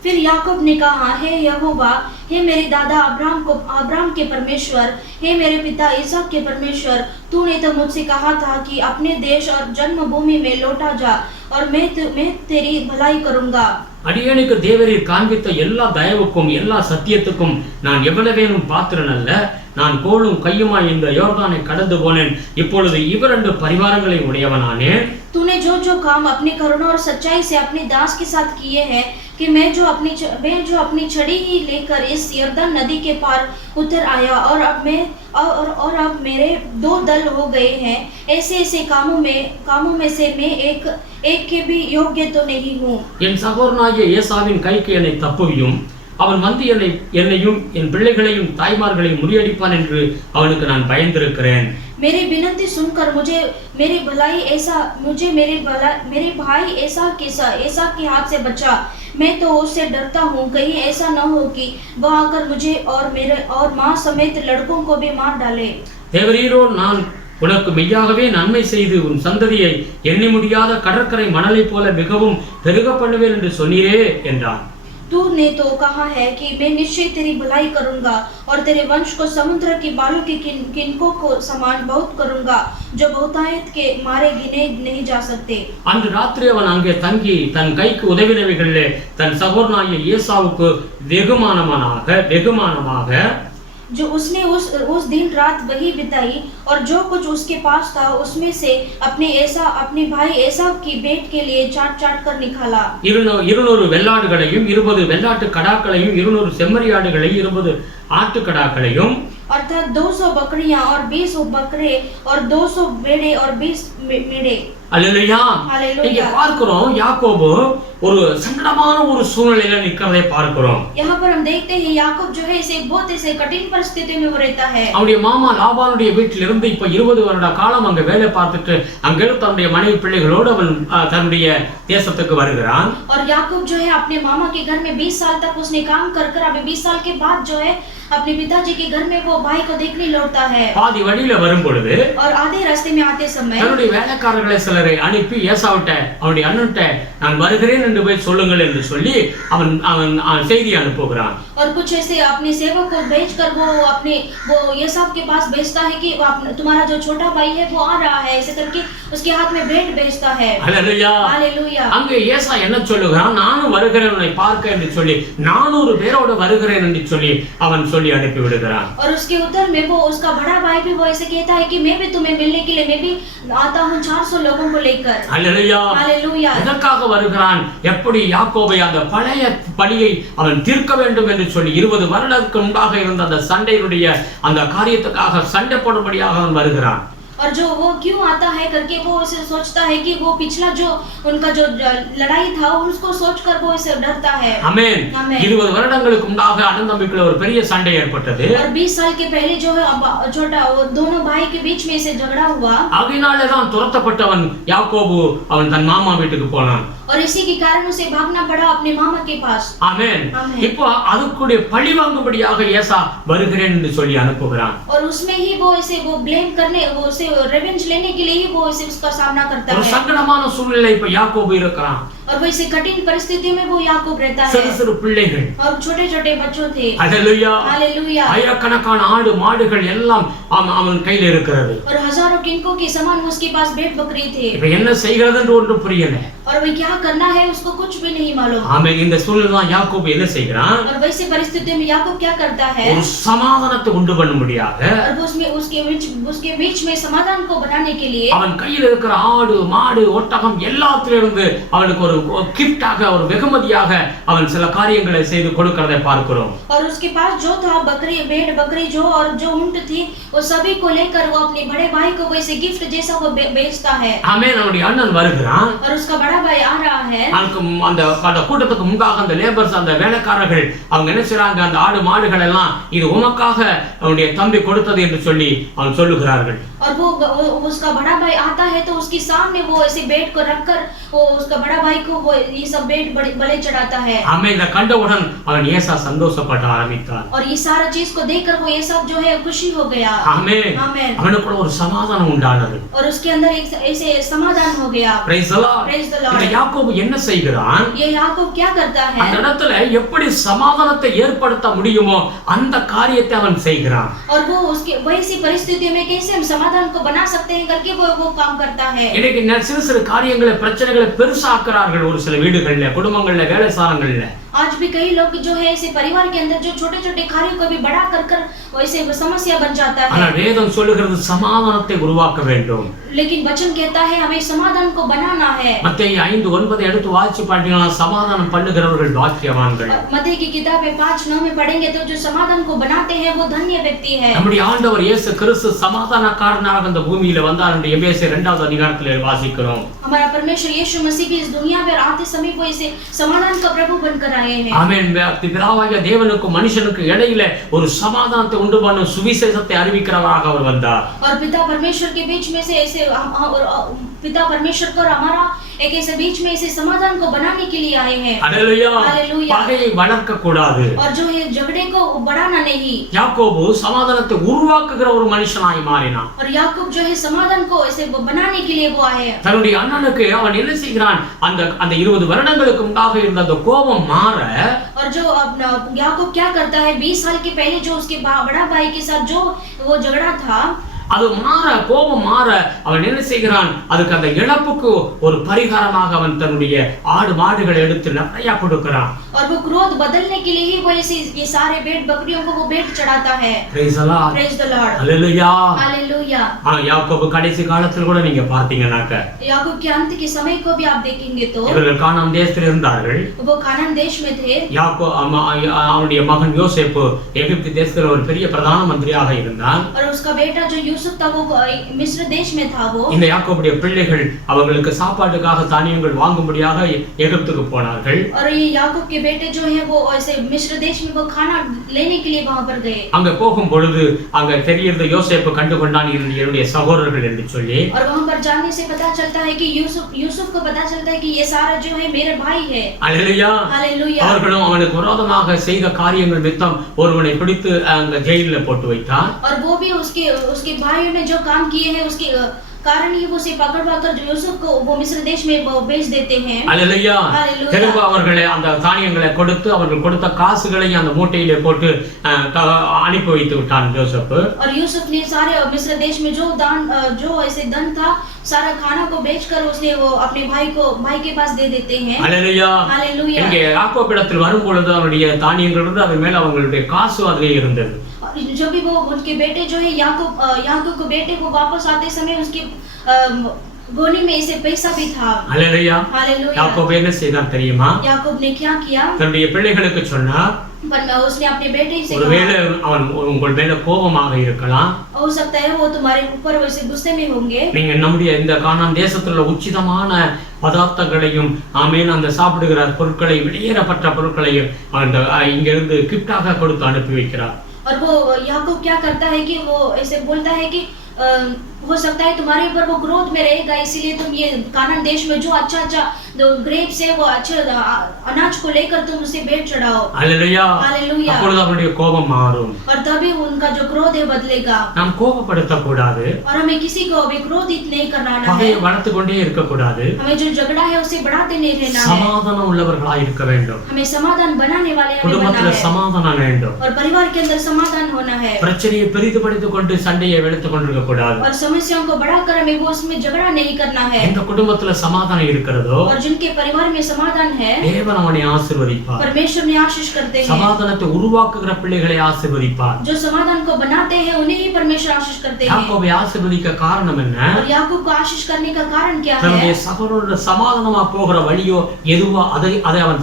फिर याकूब ने कहा हे यहोवा हे मेरे दादा अब्राहम के परमेश्वर हे मेरे पिता इसहाक के परमेश्वर तूने तो मुझसे कहा था कि अपने देश और जन्मभूमि में लौटा जा और मैं तेरी भलाई करूंगा அடியேனுக்கு தேவரீர் காண்பித்த எல்லா தயவுக்கும் எல்லா சத்தியத்துக்கும் நான் எவ்வளவேனும் பாத்திரன் அல்ல நான் கோலும் கையுமாய் இந்த யோர்தானை கடந்து போனேன் இப்பொழுது இவரண்டு பரிவாரங்களை உடையவனானேன் तूने जो काम अपनी करुणा और सच्चाई से अपने दास के साथ किए हैं कि मैं जो अपनी छड़ी ही लेकर इस यरदन नदी के पार उतर आया और अब मेरे 2 दल हो गए हैं ऐसे कामों में से मैं एक के भी योग्य तो नहीं हूँ என் சகோதரனாகிய ஏசாவின் கைக்கு என்னை தப்புவியும் அவன் வந்து என்னையும் என் பிள்ளைகளையும் தாய்மார்களையும் முறியடிப்பான் என்று அவனுக்கு நான் பயந்திருக்கிறேன் मेरी विनती सुनकर मुझे मेरे भाई ऐसा के हाथ से बचा मैं तो उससे डरता हूँ कहीं ऐसा न हो कि वह आकर मुझे और माँ समेत लड़कों को भी मार डाले தேவரீரோ நான் உனக்கு மெய்யாகவே நன்மை செய்து உன் சந்ததியை எண்ணி முடியாத கடற்கரை மணலை போல மிகவும் பெருக பண்ணுவேன் என்று சொன்னீரே என்றான் तूने तो कहा है कि मैं निश्चय तेरी भलाई करूंगा और तेरे वंश को समुद्र की बालू के किनकों को समान बहुत करूंगा जो बहुतायत के मारे गिने नहीं जा सकते அன்று ராத்திரி அவன் அங்கே தங்கி தன் கைக்கு உதவினவைகளிலே தன் சகோதரனாகிய ஏசாவுக்கு வெகுமானமாக जो उसने उस दिन रात वही बिताई और जो कुछ उसके पास था उसमें से अपने भाई एसाव की भेंट के लिए चाट कर निकाला 200 வெள்ளாடுகளையும் 20 வெள்ளாட்டு கடாக்களையும் 200 செம்மறியாடுகளையும் 20 ஆட்டு கடாக்களையும் अर्थात 200 बकरियां और 20 बकरे और 200 भेड़े और 20 मेढ़े அல்லேலூயா. இங்க பார்க்கிறோம் யாக்கோபு ஒரு சங்கடமான ஒரு சூழ்நிலையில நிக்கிறதை பார்க்கிறோம். यहाँ पर हम देखते हैं याकूब जो है इसे बहुत ऐसे कठिन परिस्थिति में वो रहता है. அவருடைய மாமா லாபானுடைய வீட்டில் இருந்து இப்ப 20 வருட காலம் அங்க வேலை பார்த்துட்டு அங்கிருந்து தன்னுடைய மனைவி பிள்ளைகளோடு அவன் தன்னுடைய தேசத்துக்கு வருகிறான். और याकूब जो है अपने मामा के घर में 20 साल तक उसने काम कर अभी 20 साल के बाद जो है अपने पिताजी के घर में वो भाई को देखने लौटता है. பாதி வழியில வரும் பொழுது और आधे रास्ते में आते समय தன்னுடைய வேலைக்காரர்களை சிலரை அனுப்பி ஏசாவுட்ட அவருடைய அண்ணன்ட்ட நான் வருகிறேன் என்று போய் சொல்லுங்கள் என்று சொல்லி அவன் செய்தி அனுப்புகிறான். और कुछ ऐसे अपने सेवक को भेजकर वो एसाव के पास भेजता है कि तुम्हारा जो छोटा भाई है वो आ रहा है, ऐसे करके उसके हाथ में भेंट भेजता है. हालेलुया. हालेलुया. அங்கே ஏசா என்ன சொல்லுகிறான், நானும் வருகிறேன் உன்னை பார்க்க என்று சொல்லி 400 பேரோடு வருகிறேன் என்று சொல்லி அவன் சொல்லி அனுப்பி விடுகிறான். और उसके उत्तर में वो उसका बड़ा भाई भी वो ऐसे कहता है कि मैं भी तुम्हें मिलने के लिए मैं भी आता हूं 400 लोगों को लेकर. हालेलुया. हालेलुया. எதற்காக வருகிறான், எப்படி யாக்கோபை அந்த பழைய பழியை அவன் தீர்க்க வேண்டும் என்று சொல்லி 20 வருடத்துக்கு முன்பாக இருந்த அந்த சண்டையினுடைய அந்த காரியத்துக்காக சண்டை போடும்படியாக அவன் வருகிறான். और जो वो क्यों आता है करके वो ऐसे सोचता है कि वो पिछला जो उनका जो लड़ाई था उसको सोचकर वो ऐसे डरता है. आमेन. 20 வருடங்களுக்கு முன்பாக அண்ணன் தம்பிக்குள்ள ஒரு பெரிய சண்டை ஏற்பட்டது. और 20 साल के पहले जो है छोटा दोनों भाई के बीच में से झगड़ा हुआ. அதனாலே தான் துரத்தப்பட்டவன் யாக்கோபு அவன் தன் மாமா வீட்டுக்கு போனான். और इसी के कारण उसे भागना पड़ा अपने मामा के पास. आमेन. இப்போ அதுக்குடைய பழி வாங்கும்படியாக ஏசா வருகிறேன் என்று சொல்லி அனுப்புகிறான். और उसमें ही वो ऐसे वो ब्लेम करने वो उसे रिवेंज लेने के लिए ही वो ऐसे उसका सामना करता है. ஒரு சங்கடமான சூழ்நிலை இப்ப யாக்கோபு இருக்கிறான். और वो इसे कठिन परिस्थिति में वो याकूब रहता है. சிறு பிள்ளைகள் और छोटे-छोटे बच्चों थे. हालेलुया. हालेलुया. ஆயிரக்கணக்கான ஆடு மாடுகள் எல்லாம் அவன் கையில் இருக்கிறது. और हजारों किनको के समान उसके पास भेड़ बकरी थे. இப்ப என்ன செய்கிறது என்று ஒன்றும் புரியல. और वो क्या करना है उसको कुछ भी नहीं मालूम. ஆமென். இந்த சூழ்நிலையில தான் யாக்கோபு என்ன செய்கிறான், और वैसी परिस्थिति में याकूब क्या करता है, ஒரு சமாதானத்தை உண்டு பண்ணும்படியாக और वो उसके बीच में समाधान को बनाने के लिए அவன் கையில் இருக்கிற ஆடு மாடு ஒட்டகம் எல்லாத்திலிருந்து அவனுக்கு ஒரு கிஃப்டாக ஒரு வெகுமதியாக அவன் சில காரியங்களை செய்து கொடுக்கிறதை பார்க்கிறோம். और उसके पास जो था भेड़ बकरी जो और जो ऊंट थी वो सभी को लेकर वो अपने बड़े भाई को वैसे गिफ्ट जैसा वो बेचता है. ஆமென். அவனுடைய அண்ணன் வருகிறான். और उसका बड़ा भाई आ रहा है. அந்த கூட்டத்துக்கு முன்பாக அந்த லேபர்ஸ் அந்த வேலைக்காரர்கள் அவங்க என்ன செய்றாங்க, அந்த ஆடு மாடுகள் எல்லாம் இது உமக்காக அவனுடைய தம்பி கொடுத்தது என்று சொல்லி அவன் சொல்லுகிறார்கள். और वो उसका बड़ा भाई आता है तो उसके सामने वो ऐसे बेट को रखकर वो उसका बड़ा भाई को वो ये सब बेट बलि चढ़ाता है. ஆமென். இத கண்டவுடன் அவன் ஏசா சந்தோஷப்பட ஆரம்பித்தான். और ये सारा चीज को देखकर वो ये सब जो है खुशी हो गया. ஆமென். आमेन. அவனுக்குள்ள ஒரு சமாதானம் உண்டானது. और उसके अंदर एक ऐसे समाधान हो गया. Praise the Lord. Praise the Lord. இந்த யாக்கோபு என்ன செய்கிறான், ये याकूब क्या करता है, அந்த இடத்துல எப்படி சமாதானத்தை ஏற்படுத்த முடியுமோ அந்த காரியத்தை அவன் செய்கிறான். और वो उसके वैसी परिस्थिति में कैसे हम समाधान को बना सकते हैं करके वो काम करता है. இன்னைக்கு சிறு பிரச்சனைகளை பெருசாக்குறார்கள் ஒரு சில வீடுகள்ல குடும்பங்கள்ல வேலை சாரங்கள்ல. आज भी कई लोग जो है ऐसे परिवार के अंदर जो छोटे-छोटे कार्यों को भी बड़ा कर वैसे समस्या बन जाता है. ஆனால் வேதம் சொல்லுகிறது சமாதானத்தை உருவாக்க வேண்டும். लेकिन वचन कहता है हमें समाधान को बनाना है. மத்தேயு 5:9 எடுத்து வாசிச்சு பார்த்தீங்கன்னா சமாதானம் பண்ணுகிறவர்கள் பாக்கியவான்கள். मत्ती की किताब में 5:9 में पढ़ेंगे तो जो समाधान को बनाते हैं वो धन्य व्यक्ति है. நம்முடைய ஆண்டவர் இயேசு கிறிஸ்து சமாதானக்காரனாக இந்த பூமியில வந்தார் என்று எபேசியர் 2வது அதிகாரத்திலே வாசிக்கிறோம். हमारा परमेश्वर यीशु मसीह भी इस दुनिया में आते समय वो इसे समाधान का प्रभु बनकर आए हैं. ஆமென். பிதாவாகிய தேவனுக்கும் மனுஷனுக்கும் இடையில ஒரு சமாதானத்தை உண்டு பண்ணும் சுவிசேஷத்தை அறிவிக்கிறவராக அவர் வந்தார். और पिता परमेश्वर के बीच में से ऐसे पिता परमेश्वर को हमारा एक ऐसे बीच में ऐसे समाधान को बनाने के लिए आए हैं. हालेलुया. हालेलुया. பகையை வளர்க்க கூடாது. और जो ये झगड़े को बढ़ाना नहीं. யாக்கோபு சமாதானத்தை உருவாக்குகிற ஒரு மனுஷனாய் மாறினான். और याकूब जो है समाधान को ऐसे बनाने के लिए वो आए हैं. தன்னுடைய அண்ணனுக்கு அவன் என்ன செய்கிறான், அந்த 20 வருடங்களுக்கு முன்பாக இருந்த அந்த கோபம் மாற, और जो याकूब क्या करता है 20 साल के पहले जो उसके बड़ा भाई के साथ जो वो झगड़ा था அது மாற கோபம் மாற அவன் என்ன செய்கிறான், அதுக்கு அந்த இழப்புக்கு ஒரு பரிகாரமாக அவன் தன்னுடைய ஆடு மாடுகளை எடுத்து நிறைய கொடுக்கிறான். और वो क्रोध बदलने के लिए ही वो ऐसे ये सारे भेड़ बकरियों को वो भेंट चढ़ाता है। Praise the Lord. Praise the Lord. Hallelujah. Hallelujah. யாக்கோபு கடைசி காலத்துல கூட நீங்க பார்த்தீங்கன்னாக்க याकूब के अंत के समय को भी आप देखेंगे तो இவர்கள் கானான் தேசத்தில் இருந்தார்கள். वो कानान देश में थे। அவனுடைய மகன் யோசேப்பு எகிப்து தேசத்துல ஒரு பெரிய பிரதான மந்திரியாக இருந்தான். और उसका बेटा जो यूसुफ था वो मिस्र देश में था। वो இந்த யாக்கோபுடைய பிள்ளைகள் அவங்களுக்கு சாப்பாட்டுக்காக தானியங்கள் வாங்கும்படியாக எகிப்துக்கு போனார்கள். और ये याकूब के बेटे जो है वो ऐसे मिस्र देश में वो खाना लेने के लिए वहां पर गए। அங்க போகும் பொழுது அங்க தெரியுது யோசேப்பு கண்டுகொண்டான் என்னுடைய சகோதரர்கள் என்று சொல்லி। और वहां पर जाने से पता चलता है कि यूसुफ को पता चलता है कि ये सारा जो है मेरे भाई है। हालेलुया। हालेलुया। அவர்களும் அவனுக்கு விரோதமாக செய்த காரியங்கள் நிமித்தம் ஒருவனை பிடித்து அங்க ஜெயிலில போட்டு வைத்தார்। और वो भी उसके भाइयों ने जो काम किए हैं उसके कारण ही वो उसे पकड़ यूसुफ को वो मिस्र देश में भेज देते हैं। हालेलुया। திரும்ப அவர்களை அந்த தானியங்களை கொடுத்து அவர்கள் கொடுத்த காசுகளை அந்த மூட்டையிலே போட்டு அனுப்பி வைத்து விட்டான் யோசேப்பு। और यूसुफ ने सारे मिस्र देश में जो ऐसे धन था सारा खाना को बेचकर उसने वो अपने भाई के पास दे देते हैं। हालेलुया। हालेलुया। இங்கே யாக்கோபிடத்தில் வரும் பொழுது அவருடைய தானியங்கள் இருந்து அதன் மேல் அவங்களுடைய காசு அதிலே இருந்தது। जो भी वो उनके बेटे जो है याकूब को बेटे को वापस आते समय उसके गोनी में इसे पैसा भी था। हालेलुया। हालेलुया। याकूब என்ன செய்தான் தெரியுமா? याकूब ने क्या किया? தன்னுடைய பிள்ளைகளுக்கு சொன்னார், उसने अपने बेटे से ஒருவேளை அவன் உங்கள் மேல கோபமாக இருக்கலாம், हो सकता है वो तुम्हारे ऊपर वैसे गुस्से में होंगे, நீங்க நம்முடைய இந்த கானான் தேசத்துல உச்சிதமான பதார்த்தங்களையும் ஆமென் அந்த சாப்பிடுகிற பொருட்களை வெளியேறப்பட்ட பொருட்களையும் அந்த இங்க இருந்து கிஃப்டாக கொடுத்து அனுப்பி வைக்கிறார்। और वो याकूब क्या करता है कि वो ऐसे बोलता है कि हो सकता है तुम्हारे ऊपर वो क्रोध में रहेगा, इसीलिए तुम ये कानान देश में जो अच्छा जो ग्रेप्स है वो अच्छे अनाज को लेकर तुम उसे भेंट चढ़ाओ। हालेलुया। हालेलुया। அப்பொழுது அவருடைய கோபம் மாறும்। और तभी उनका जो क्रोध है बदलेगा। நாம் கோபப்படுத்த கூடாது। और हमें किसी को भी क्रोधित नहीं करना है। பகையை வளர்த்து கொண்டே இருக்க கூடாது। हमें जो झगड़ा है उसे बढ़ाते नहीं रहना है। சமாதானம் உள்ளவர்களாய் இருக்க வேண்டும்। हमें समाधान बनाने वाले हमें बनना குடும்பத்துல है। சமாதானம் வேண்டும்। और परिवार के अंदर समाधान होना है। பிரச்சனையை பெரிதுபடுத்திக் கொண்டு சண்டையை வெளுத்துக் கொண்டிருக்க கூடாது। और समस्याओं को बढ़ाकर हमें वो उसमें झगड़ा नहीं करना है। இந்த குடும்பத்துல சமாதானம் இருக்கிறதோ और जिनके परिवार में समाधान है தேவன் அவனை ஆசீர்வதிப்பார்। परमेश्वर ने आशीष करते हैं। சமாதானத்தை உருவாக்குகிற பிள்ளைகளை ஆசீர்வதிப்பார்। जो समाधान को बनाते हैं उन्हें ही परमेश्वर आशीष करते हैं। யாக்கோபை ஆசீர்வதிக்க காரணம் என்ன? और याकूब को आशीष करने का कारण क्या है? தன்னுடைய சகோதரரோட சமாதானமா போகிற வழியோ எதுவோ அதை அவன்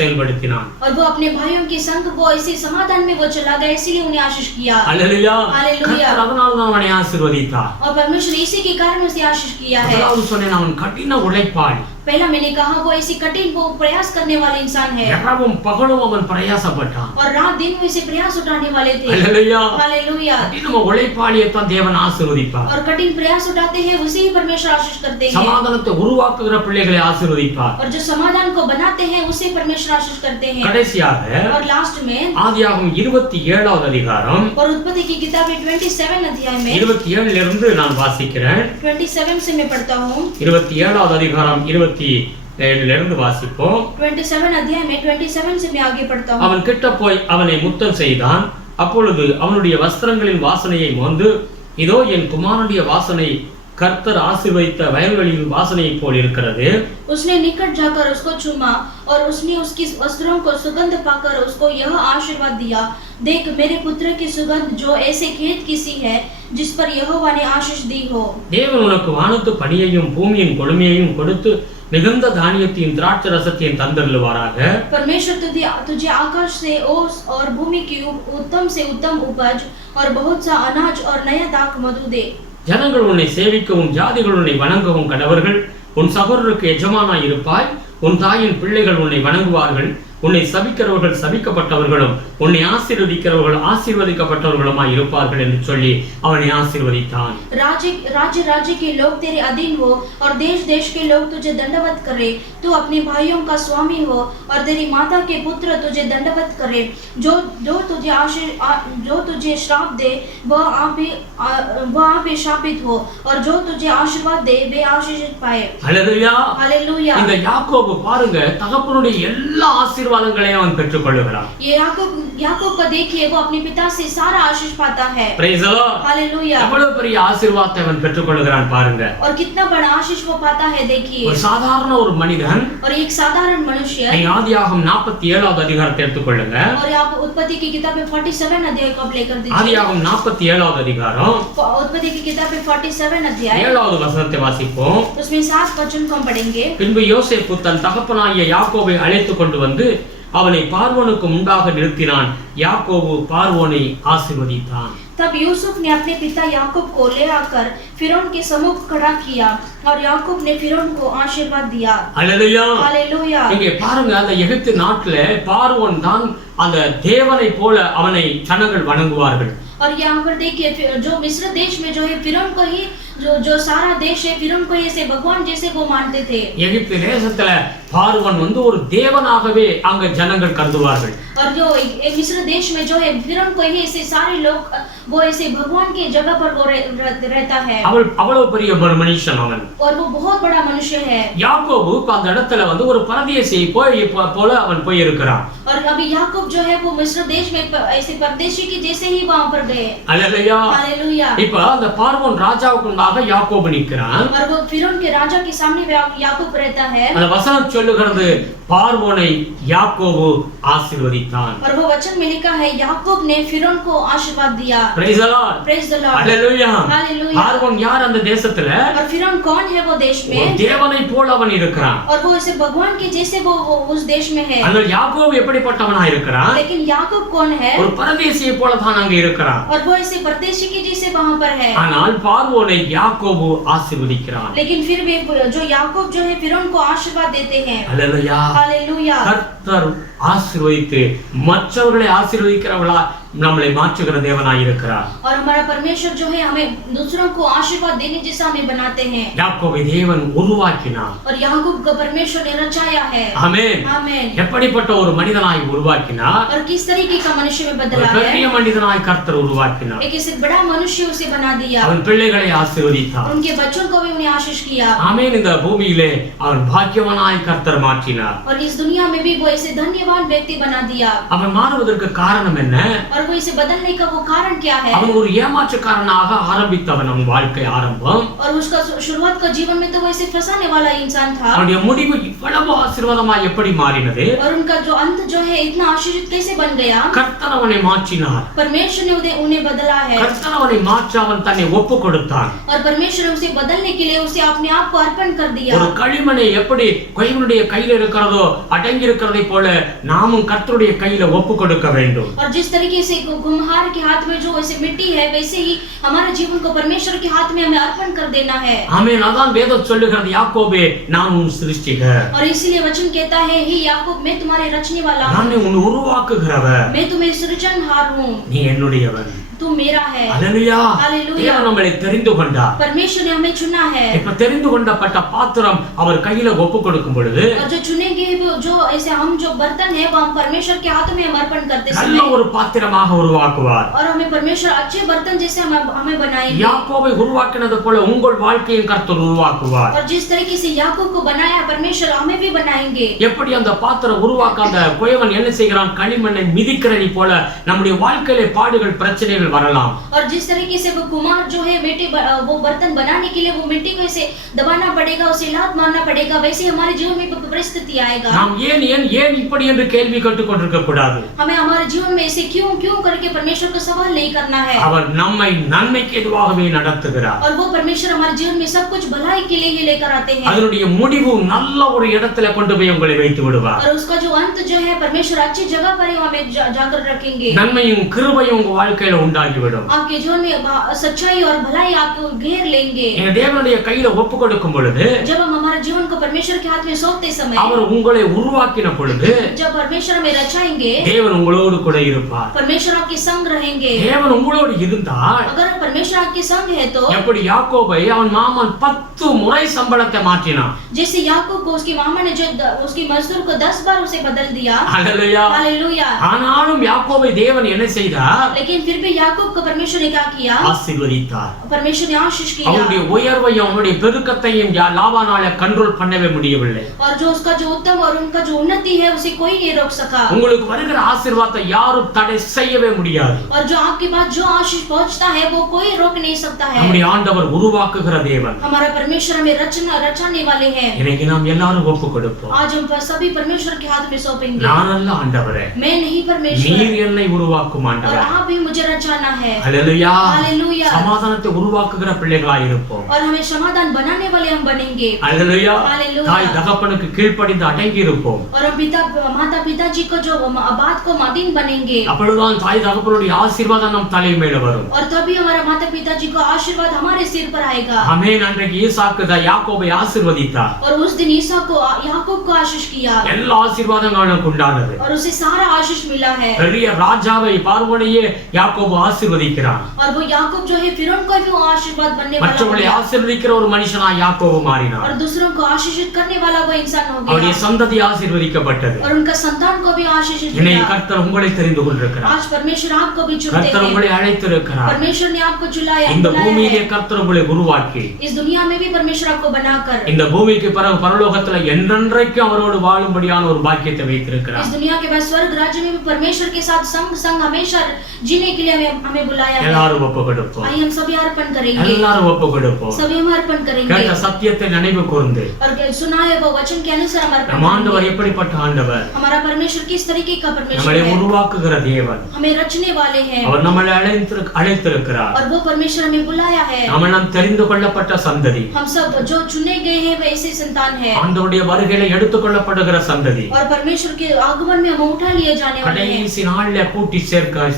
செயல்படுத்தினான்। और वो अपने भाइयों के संग वो ऐसे समाधान में वो चला गया, इसीलिए उन्हें आशीष किया। हालेलुया। हालेलुया। கர்த்தர் அதனால்தான் அவனை ஆசீர்வதித்தார்। और परमेश्वर इसी के कारण उसे आशीष किया है। முதலாவது சொன்னேன் அவன் கடின உழைப்பாளி। पहला मैंने कहा वो ऐसी कठिन वो प्रयास करने वाले इंसान है। இரவும் பகலும் அவன் பிரயாசப்பட்டான்। और रात दिन में इसे प्रयास उठाने वाले थे। हालेलुया। हालेलुया। கடின உழைப்பாளியை தான் தேவன் ஆசீர்வதிப்பார்। और कठिन प्रयास उठाते हैं उसे ही परमेश्वर आशीष करते हैं। சமாதானத்தை உருவாக்குகிற பிள்ளைகளை ஆசீர்வதிப்பார்। और जो समाधान को बनाते हैं उसे परमेश्वर आशीष करते हैं। கடைசியாக और लास्ट में ஆதியாகமம் 27வது அதிகாரம் और उत्पत्ति की किताब 27 अध्याय में 27 இருந்து நான் வாசிக்கிறேன்। 27 से मैं पढ़ता हूँ। 27வது அதிகாரம் 27 இருந்து வாசிப்போம்। 27 अध्याय में 27 से मैं आगे पढ़ता हूँ। அவன் கிட்ட போய் அவனை முத்தம் செய்தான்। அப்பொழுது அவனுடைய வஸ்திரங்களின் வாசனையை மோந்து, இதோ என் குமாரனுடைய வாசனை கர்த்தர் ஆசீர்வதித்த வயல்களின் வாசனையை போல் இருக்கிறது। उसने निकट जाकर उसको चूमा और उसने उसकी वस्त्रों को सुगंध पाकर उसको यह आशीर्वाद दिया, देख मेरे पुत्र की सुगंध जो ऐसे खेत की सी है जिस पर यहोवा ने आशीष दी हो। தேவன் உனக்கு வானத்து பனியையும் பூமியின் கொழுமையையும் கொடுத்து மிகுந்த தானியத்தையும் திராட்சை ரசத்தையும் தந்தருளுவாராக। परमेश्वर तुझे आकाश से ओस और भूमि की उत्तम से उत्तम उपज और बहुत सा अनाज और नया दाख मधु दे। ஜனங்கள் உன்னை சேவிக்கவும் ஜாதிகள் உன்னை வணங்கவும் கடவர்கள்। உன் சகோதரருக்கு எஜமானாய் இருப்பாய்। உன் தாயின் பிள்ளைகள் உன்னை வணங்குவார்கள்। உன்னை சபிக்கிறவர்கள் சபிக்கப்பட்டவர்களும் உன்னை ஆசீர்வதிக்கிறவர்கள் ஆசீர்வதிக்கப்பட்டவர்களுமாய் இருப்பார்கள் என்று சொல்லி அவனை ஆசீர்வதித்தான்। राज्य के लोग तेरे अधीन हो और देश देश के लोग तुझे दंडवत करे। तू अपने भाइयों का स्वामी हो और तेरी माता के पुत्र तुझे दंडवत करे। जो तुझे श्राप दे वह आप ही शापित हो और जो तुझे आशीर्वाद दे वे आशीषित पाए। हालेलुया। हालेलुया। இந்த யாக்கோபு பாருங்க தகப்பனுடைய எல்லா ஆசீர்வாதத்தையும் ஆசீர்வாதங்களையும் அவன் பெற்றுக்கொள்ளுகிறான். ये याकूब को देखिए, वो अपने पिता से सारा आशीष पाता है। Praise the Lord. हालेलुया। எவ்வளவு பெரிய ஆசீர்வாதத்தை அவன் பெற்றுக்கொள்ளுகிறான் பாருங்க. और कितना बड़ा आशीष वो पाता है देखिए। ஒரு சாதாரண ஒரு மனிதன், और एक साधारण मनुष्य, ஆதியாகமம் 47வது அதிகாரத்தை எடுத்துக்கொள்ளுங்க. और आप उत्पत्ति की किताब में 47 अध्याय को आप लेकर दीजिए। ஆதியாகமம் 47வது அதிகாரம் उत्पत्ति की किताब में 47 अध्याय 7வது வசனத்தை வாசிப்போம். उसमें 7 वचन को हम पढ़ेंगे। பின்பு யோசேப்பு தன் தகப்பனாகிய யாக்கோபை அழைத்து கொண்டு வந்து அவனை பார்வோனுக்கு முன்பாக நிறுத்தினான். யாக்கோபு பார்வோனை ஆசீர்வதித்தான். तब यूसुफ ने अपने पिता याकूब को ले आकर फिरौन के सम्मुख खड़ा किया और याकूब ने फिरौन को आशीर्वाद दिया। हालेलुया। हालेलुया। இங்கே பாருங்க, அந்த எகிப்து நாட்டில பார்வோன் தான் அந்த தேவனை போல அவனை ஜனங்கள் வணங்குவார்கள். और यहाँ पर देखिए, जो मिस्र देश में जो है फिरौन को ही जो सारा देश है फिरौन को ऐसे भगवान जैसे वो मानते थे। எகிப்து தேசத்துல பார்வோன் வந்து ஒரு தேவனாகவே அங்க ஜனங்கள் கருதுவார்கள். और जो मिस्र देश में जो है फिरौन को ही ऐसे सारे लोग वो ऐसे भगवान की जगह पर वो रहता है। அவ்வளவு பெரிய ஒரு மனுஷன் அவன். और वो बहुत बड़ा मनुष्य है। யாக்கோபு அந்த இடத்துல வந்து ஒரு பரதேசி போல அவன் போய் இருக்கிறான். और अभी याकूब जो है वो मिस्र देश में ऐसे परदेशी की जैसे ही वहां पर गए। हालेलुया। हालेलुया। இப்ப அந்த பார்வோன் ராஜாவுக்கு முன்பாக யாக்கோபு நிற்கிறான். और वो फिरौन के राजा के सामने याकूब रहता है। அந்த வசனம் சொல்லுகிறது, பார்வோனை யாக்கோபு ஆசீர்வதித்தான். और वो वचन में लिखा है, याकूब ने फिरौन को आशीर्वाद दिया। Praise the Lord. Praise the Lord. Hallelujah. Hallelujah. பார்வோன் யார் அந்த தேசத்துல? और फिरौन कौन है वो देश में? தேவனை போல அவன் இருக்கிறான். और वो ऐसे भगवान के जैसे वो उस देश में है। ஆனால் யாக்கோபு எப்படிப்பட்டவனா இருக்கிறான்? लेकिन याकूब कौन है? ஒரு பரதேசியை போல தான் அங்க இருக்கிறான். और वो ऐसे परदेशी के जैसे वहां पर है। ஆனால் பார்வோனை யாக்கோபு ஆசீர்வதிக்கிறான். लेकिन फिर भी जो याकूब जो है फिरौन को आशीर्वाद देते हैं। हालेलुया। हालेलुया। கர்த்தர் ஆசீர்வதித்து மற்றவர்களை ஆசீர்வதிக்கிறவளா நம்மளை மாற்றுகிற தேவனாய் இருக்கிறார். और हमारा परमेश्वर जो है हमें दूसरों को आशीर्वाद देने जैसा हमें बनाते हैं। யாக்கோபை தேவன் உருவாக்கினார். और याकूब को परमेश्वर ने रचाया है। ஆமென். आमेन। எப்படிப்பட்ட ஒரு மனிதனாய் உருவாக்கினார்? और किस तरीके का मनुष्य में ஒரு बदला பெரிய है। மனிதனாய் கர்த்தர் உருவாக்கினார். एक ऐसे बड़ा मनुष्य उसे बना दिया। அவன் பிள்ளைகளை ஆசீர்வதித்தார். उनके बच्चों को भी उन्हें आशीष किया। ஆமென். இந்த பூமியிலே அவன் பாக்கியவானாய் கர்த்தர் மாற்றினார். और इस दुनिया में भी वो ऐसे धन्यवान व्यक्ति बना दिया। அவன் மாறுவதற்கு காரணம் என்ன? और वो इसे बदलने का वो कारण क्या है? அவன் ஒரு ஏமாற்றுக்காரனாக ஆரம்பித்தவன் அவன் வாழ்க்கை ஆரம்பம். और उसका शुरुआत का जीवन में तो वो ऐसे फंसाने वाला इंसान था। அவனுடைய முடிவு இவ்வளவு ஆசீர்வாதமாய் எப்படி மாறினது? और उनका जो अंत जो है इतना आशीर्वाद कैसे बन गया? கர்த்தர் அவனை மாற்றினார். परमेश्वर ने उन्हें बदला है। கர்த்தர் அவனை மாற்ற அவன் தன்னை ஒப்பு கொடுத்தான். और परमेश्वर ने उसे बदलने के लिए उसे अपने आप को अर्पण कर दिया। ஒரு களிமண்ணை எப்படி கைவனுடைய கையில இருக்கிறதோ அடங்கி இருக்கிறதை போல நாமும் கர்த்தருடைய கையில ஒப்பு கொடுக்க வேண்டும். और जिस तरीके से कुम्हार के हाथ में जो ऐसे मिट्टी है वैसे ही हमारे जीवन को परमेश्वर के हाथ में हमें अर्पण कर देना है। ஆமென். அதான் வேதம் சொல்லுகிறது, யாக்கோபே நான் உன் சிருஷ்டிகர். और इसीलिए वचन कहता है, हे याकूब मैं तुम्हारे रचने वाला हूँ। நான் உன்னை உருவாக்குகிறவர். मैं तुम्हें सृजनहार हूँ। நீ என்னுடையவன். तू मेरा है। அல்லேலூயா. हालेलुया। தேவன் நம்மை தெரிந்து கொண்டார். परमेश्वर ने हमें चुना है। இப்ப தெரிந்து கொண்டப்பட்ட பாத்திரம் அவர் கையில ஒப்பு கொடுக்கும் பொழுது और जो चुने गए जो ऐसे हम जो बर्तन है वो हम परमेश्वर के हाथ में हम अर्पण करते நல்ல समय ஒரு பாத்திரமாக உருவாக்குவார். और हमें परमेश्वर अच्छे बर्तन जैसे हमें बनाएंगे। யாக்கோபை உருவாக்கினது போல உங்கள் வாழ்க்கையை கர்த்தர் உருவாக்குவார். और जिस तरीके से याकूब को बनाया परमेश्वर हमें भी बनाएंगे। எப்படி அந்த பாத்திரம் உருவாக்க அந்த குயவன் என்ன செய்கிறான்? களிமண்ணை மிதிக்கிறதை போல நம்முடைய வாழ்க்கையிலே பாடுகள் பிரச்சனைகள் வரலாம். और जिस तरीके से वो कुम्हार जो है वो बर्तन बनाने के लिए वो मिट्टी को ऐसे दबाना पड़ेगा, उसे लात मारना पड़ेगा, वैसे हमारे जीवन में परिस्थिति आएगा। நாம் ஏன் இப்படி என்று கேள்வி கேட்டுக் கொண்டிருக்க கூடாது. हमें हमारे जीवन में ऐसे क्यों करके परमेश्वर को सवाल नहीं करना है। அவர் நம்மை நன்மைக்கு எதுவாகவே நடத்துகிறார். और वो परमेश्वर हमारे जीवन में सब कुछ भलाई के लिए ही लेकर आते हैं। அதனுடைய முடிவு நல்ல ஒரு இடத்துல கொண்டு போய் உங்களை வைத்து விடுவார். और उसका जो अंत जो है परमेश्वर अच्छी जगह पर ही हमें जाकर रखेंगे। நன்மையும் கிருபையும் உங்க வாழ்க்கையில உண்டாகிவிடும். आपके जीवन में सच्चाई और भलाई आपको घेर लेंगे। எங்க தேவனுடைய கையில ஒப்பு கொடுக்கும் பொழுது जब हम हमारे जीवन को परमेश्वर के हाथ में सौंपते समय அவர் உங்களை உருவாக்கின பொழுது जब परमेश्वर हमें रचाएंगे தேவன் உங்களோடு கூட இருப்பார். परमेश्वर आपके संग रहेंगे। தேவன் உங்களோடு இருந்தால் अगर परमेश्वर आपके संग है तो எப்படி யாக்கோபை அவன் மாமன் 10 முறை சம்பளத்தை மாற்றினான். जैसे याकूब को उसकी मामा ने जो उसकी मजदूर को 10 बार उसे बदल दिया। ஹalleluya. हालेलुया। ஆனால் ஆனாலும் யாக்கோபை தேவன் என்ன செய்தார்? लेकिन फिर भी याकूब को परमेश्वर ने क्या किया? ஆசீர்வதித்தார். परमेश्वर ने आशीष किया। அவனுடைய உயர்வையும் அவனுடைய பெருக்கத்தையும் லாபானால கண்ட்ரோல் பண்ணவே முடியவில்லை. और जो उसका जो उत्तम और उनका जो उन्नति है उसे कोई नहीं रोक सका। உங்களுக்கு வருகிற ஆசீர்வாதத்தை யாரும் தடை செய்யவே முடியாது. और जो आपके पास जो आशीष पहुंचता है वो कोई रोक नहीं सकता है। நம்முடைய ஆண்டவர் உருவாக்குகிற தேவன். हमारा परमेश्वर हमें रचने वाले हैं। இன்னைக்கு நாம் எல்லாரும் ஒப்பு கொடுப்போம். आज हम सभी परमेश्वर के हाथ में सौंपेंगे। நான் அல்ல ஆண்டவரே, मैं नहीं परमेश्वर, நீர் என்னை உருவாக்கும் और ஆண்டவரே. आप ही मुझे रचाना है। ஹல்லேலூயா. हालेलुया। சமாதானத்தை உருவாக்குகிற பிள்ளைகளாய் இருப்போம். और हमें समाधान बनाने वाले हम बनेंगे। ஹல்லேலூயா. हालेलुया। தாய் தகப்பனுக்கு கீழ்ப்படிந்து அடங்கி இருப்போம். और हम माता पिताजी को जो बात को अधीन बनेंगे। அப்பொழுதுதான் தாய் தகப்பனுடைய ஆசீர்வாதம் நம் தலை மேல வரும். और तभी हमारा माता पिताजी को आशीर्वाद हमारे सिर पर आएगा। ஆமென். அன்றைக்கு ஈசாக்கு யாக்கோபை ஆசீர்வதித்தார். और उस दिन ईसा को याकूब को आशीष किया। எல்லா ஆசீர்வாதங்களும் உண்டானது. और उसे सारा आशीष मिला है। பெரிய ராஜாவை பார்வோனையே யாக்கோபு ஆசீர்வதிக்கிறான். और वो याकूब जो है फिरौन को भी वो आशीर्वाद बनने वाला மற்றவர்களை हो गया। ஆசீர்வதிக்கிற ஒரு மனுஷனா யாக்கோபு மாறினார். और दूसरों को आशीषित करने वाला वो इंसान हो அவருடைய गया। சந்ததி ஆசீர்வதிக்கப்பட்டது. और उनका संतान को भी आशीषित இன்னைக்கு किया। கர்த்தர் உங்களை தெரிந்து கொண்டிருக்கிறார். आज परमेश्वर आपको भी चुनते கர்த்தர் हैं। உங்களை அழைத்திருக்கிறார். परमेश्वर ने आपको बुलाया இந்த बुलाया பூமியிலே है। கர்த்தர் உங்களை உருவாக்கி इस दुनिया में भी परमेश्वर आपको बनाकर இந்த பூமிக்கு பிறகு பரலோகத்துல என்றென்றைக்கும் அவரோடு வாழும்படியான ஒரு பாக்கியத்தை வைத்திருக்கிறார். इस दुनिया के बाद स्वर्ग राज्य में भी परमेश्वर के साथ संग हमेशा जीने के लिए हमें बुलाया है। எல்லாரும் ஒப்பு கொடுப்போம். आइए हम सभी अर्पण करेंगे। எல்லாரும் ஒப்பு கொடுப்போம். सभी हम अर्पण करेंगे। கேட்ட சத்தியத்தை நினைவு கூர்ந்து और सुनाए वो वचन के अनुसार हम अर्पण நம் ஆண்டவர் करेंगे। எப்படிப்பட்ட ஆண்டவர்? हमारा परमेश्वर किस तरीके का परमेश्वर நம்மளை है? உருவாக்குகிற தேவன். हमें रचने वाले हैं। அவர் நம்மளை அழைத்திருக்கிறார். और वो परमेश्वर हमें बुलाया है। நாம் தெரிந்து கொள்ளப்பட்ட சந்ததி. हम सब जो चुने गए हैं वे ऐसे संतान है। ஆண்டவருடைய வருகையில எடுத்துக்கொள்ளப்படுகிற சந்ததி. और परमेश्वर के आगमन में हम उठा लिए जाने वाले हैं। கடைசி நாள்ல கூட்டி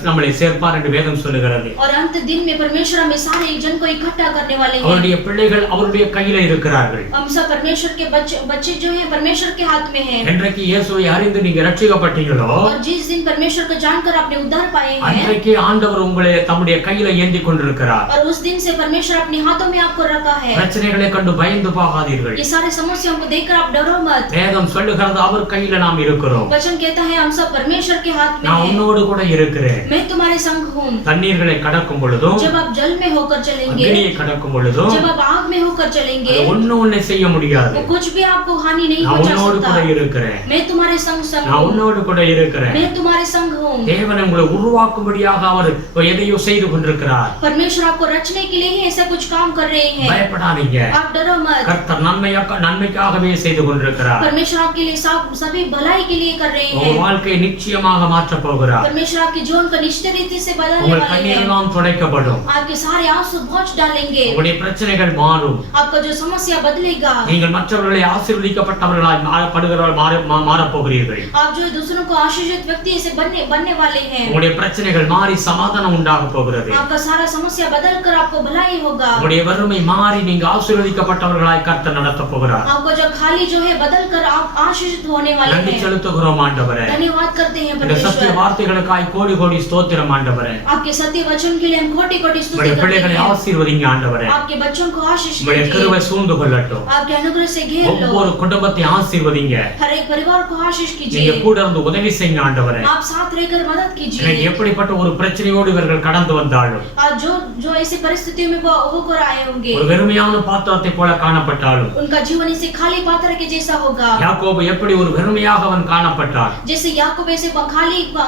நம்மளை சேர்ப்பார் என்று வேதம் சொல்லுகிறது. और अंत दिन में परमेश्वर हमें सारे एक जन को इकट्ठा करने वाले हैं। அவருடைய பிள்ளைகள் அவருடைய கையில இருக்கிறார்கள். हम सब परमेश्वर के बच्चे जो हैं परमेश्वर के हाथ में हैं। என்றைக்கு இயேசுவை அறிந்து நீங்க ரட்சிக்கப்பட்டீங்களோ, और जिस दिन परमेश्वर को जानकर आपने उद्धार पाए हैं, அன்றைக்கு ஆண்டவர் உங்களை தம்முடைய கையில ஏந்தி கொண்டிருக்கிறார். और उस दिन से परमेश्वर अपने हाथों में आपको रखा है। பிரச்சனைகளை கண்டு பயந்து போகாதீர்கள். ये सारे समस्याओं को देखकर आप डरो मत। வேதம் சொல்லுகிறது அவர் கையில நாம் இருக்கிறோம். वचन कहता है हम सब परमेश्वर के हाथ में நான் हैं। உன்னோடு கூட இருக்கிறேன். मैं तुम्हारे संग हूँ। தண்ணீர்களை கடக்கும் பொழுதும், जब आप जल में होकर चलेंगे, அக்னியை கடக்கும் பொழுதும் जब आप आग में होकर चलेंगे, ஒண்ணு செய்ய முடியாது. वो कुछ भी आपको हानि नहीं நான் पहुंचा உன்னோடு கூட सकता। இருக்கிறேன். मैं तुम्हारे संग நான் हूँ। உன்னோடு கூட இருக்கிறேன். मैं तुम्हारे संग हूँ। தேவன் உங்களை உருவாக்கும்படியாக அவர் எதையோ செய்து கொண்டிருக்கிறார். परमेश्वर आपको रचने के लिए ही ऐसा कुछ काम कर रहे हैं। பயப்படாதீங்க. आप डरो मत। கர்த்தர் நன்மைக்காகவே செய்து கொண்டிருக்கிறார். परमेश्वर आपके लिए सभी भलाई के लिए कर रहे உங்க हैं। வாழ்க்கையை நிச்சயமாக மாற்றப் போகிறார். परमेश्वर आपके जीवन को निश्चित रीति से बदलने உங்கள் वाले हैं। கண்ணீரெல்லாம் துடைக்கப்படும். आपके सारे आंसू पोंछ डालेंगे। உங்களுடைய பிரச்சனைகள் மாறும். आपका जो समस्या बदलेगा। நீங்கள் மற்றவர்களை ஆசீர்வதிக்கப்பட்டவர்களாய் மாறப் போகிறீர்கள். आप जो दूसरों को आशीषित व्यक्ति से बनने वाले हैं। உங்களுடைய பிரச்சனைகள் மாறி சமாதானம் உண்டாக போகிறது. आपका सारा समस्या बदल कर आपको भलाई होगा। உங்களுடைய வறுமை மாறி நீங்க ஆசீர்வதிக்கப்பட்டவர்களாய் கர்த்தர் நடத்தப் போகிறார். आपको जो खाली जो है बदल कर आप आशीषित होने वाले நன்றி हैं। செலுத்துகிறோம் ஆண்டவரே. धन्यवाद करते हैं இந்த சத்திய परमेश्वर। வார்த்தைகளுக்காய் கோடி கோடி ஸ்தோத்திரம் ஆண்டவரே. आपके सत्य वचन के लिए हम कोटि कोटि स्तुति உங்களுடைய करते பிள்ளைகளை हैं। ஆசீர்வதிங்க ஆண்டவரே. आपके बच्चों को आशीष உங்களுடைய दीजिए। கிருபை சூழ்ந்து கொள்ளட்டும். आपके अनुग्रह से घेर लो। ஒவ்வொரு குடும்பத்தை ஆசீர்வதிங்க. हर एक परिवार को आशीष நீங்க कीजिए। கூட இருந்து உதவி செய்யுங்க ஆண்டவரே. आप साथ रहकर मदद இன்னைக்கு कीजिए। எப்படிப்பட்ட ஒரு பிரச்சனையோடு இவர்கள் கடந்து வந்தாலும், आज जो ऐसी परिस्थितियों में वो होकर आए होंगे, ஒரு வெறுமையான பாத்திரத்தை போல காணப்பட்டாலும், उनका जीवन इसे खाली पात्र के जैसा होगा। யாக்கோபு எப்படி ஒரு வெறுமையாக அவன் காணப்பட்டான். जैसे याकूब ऐसे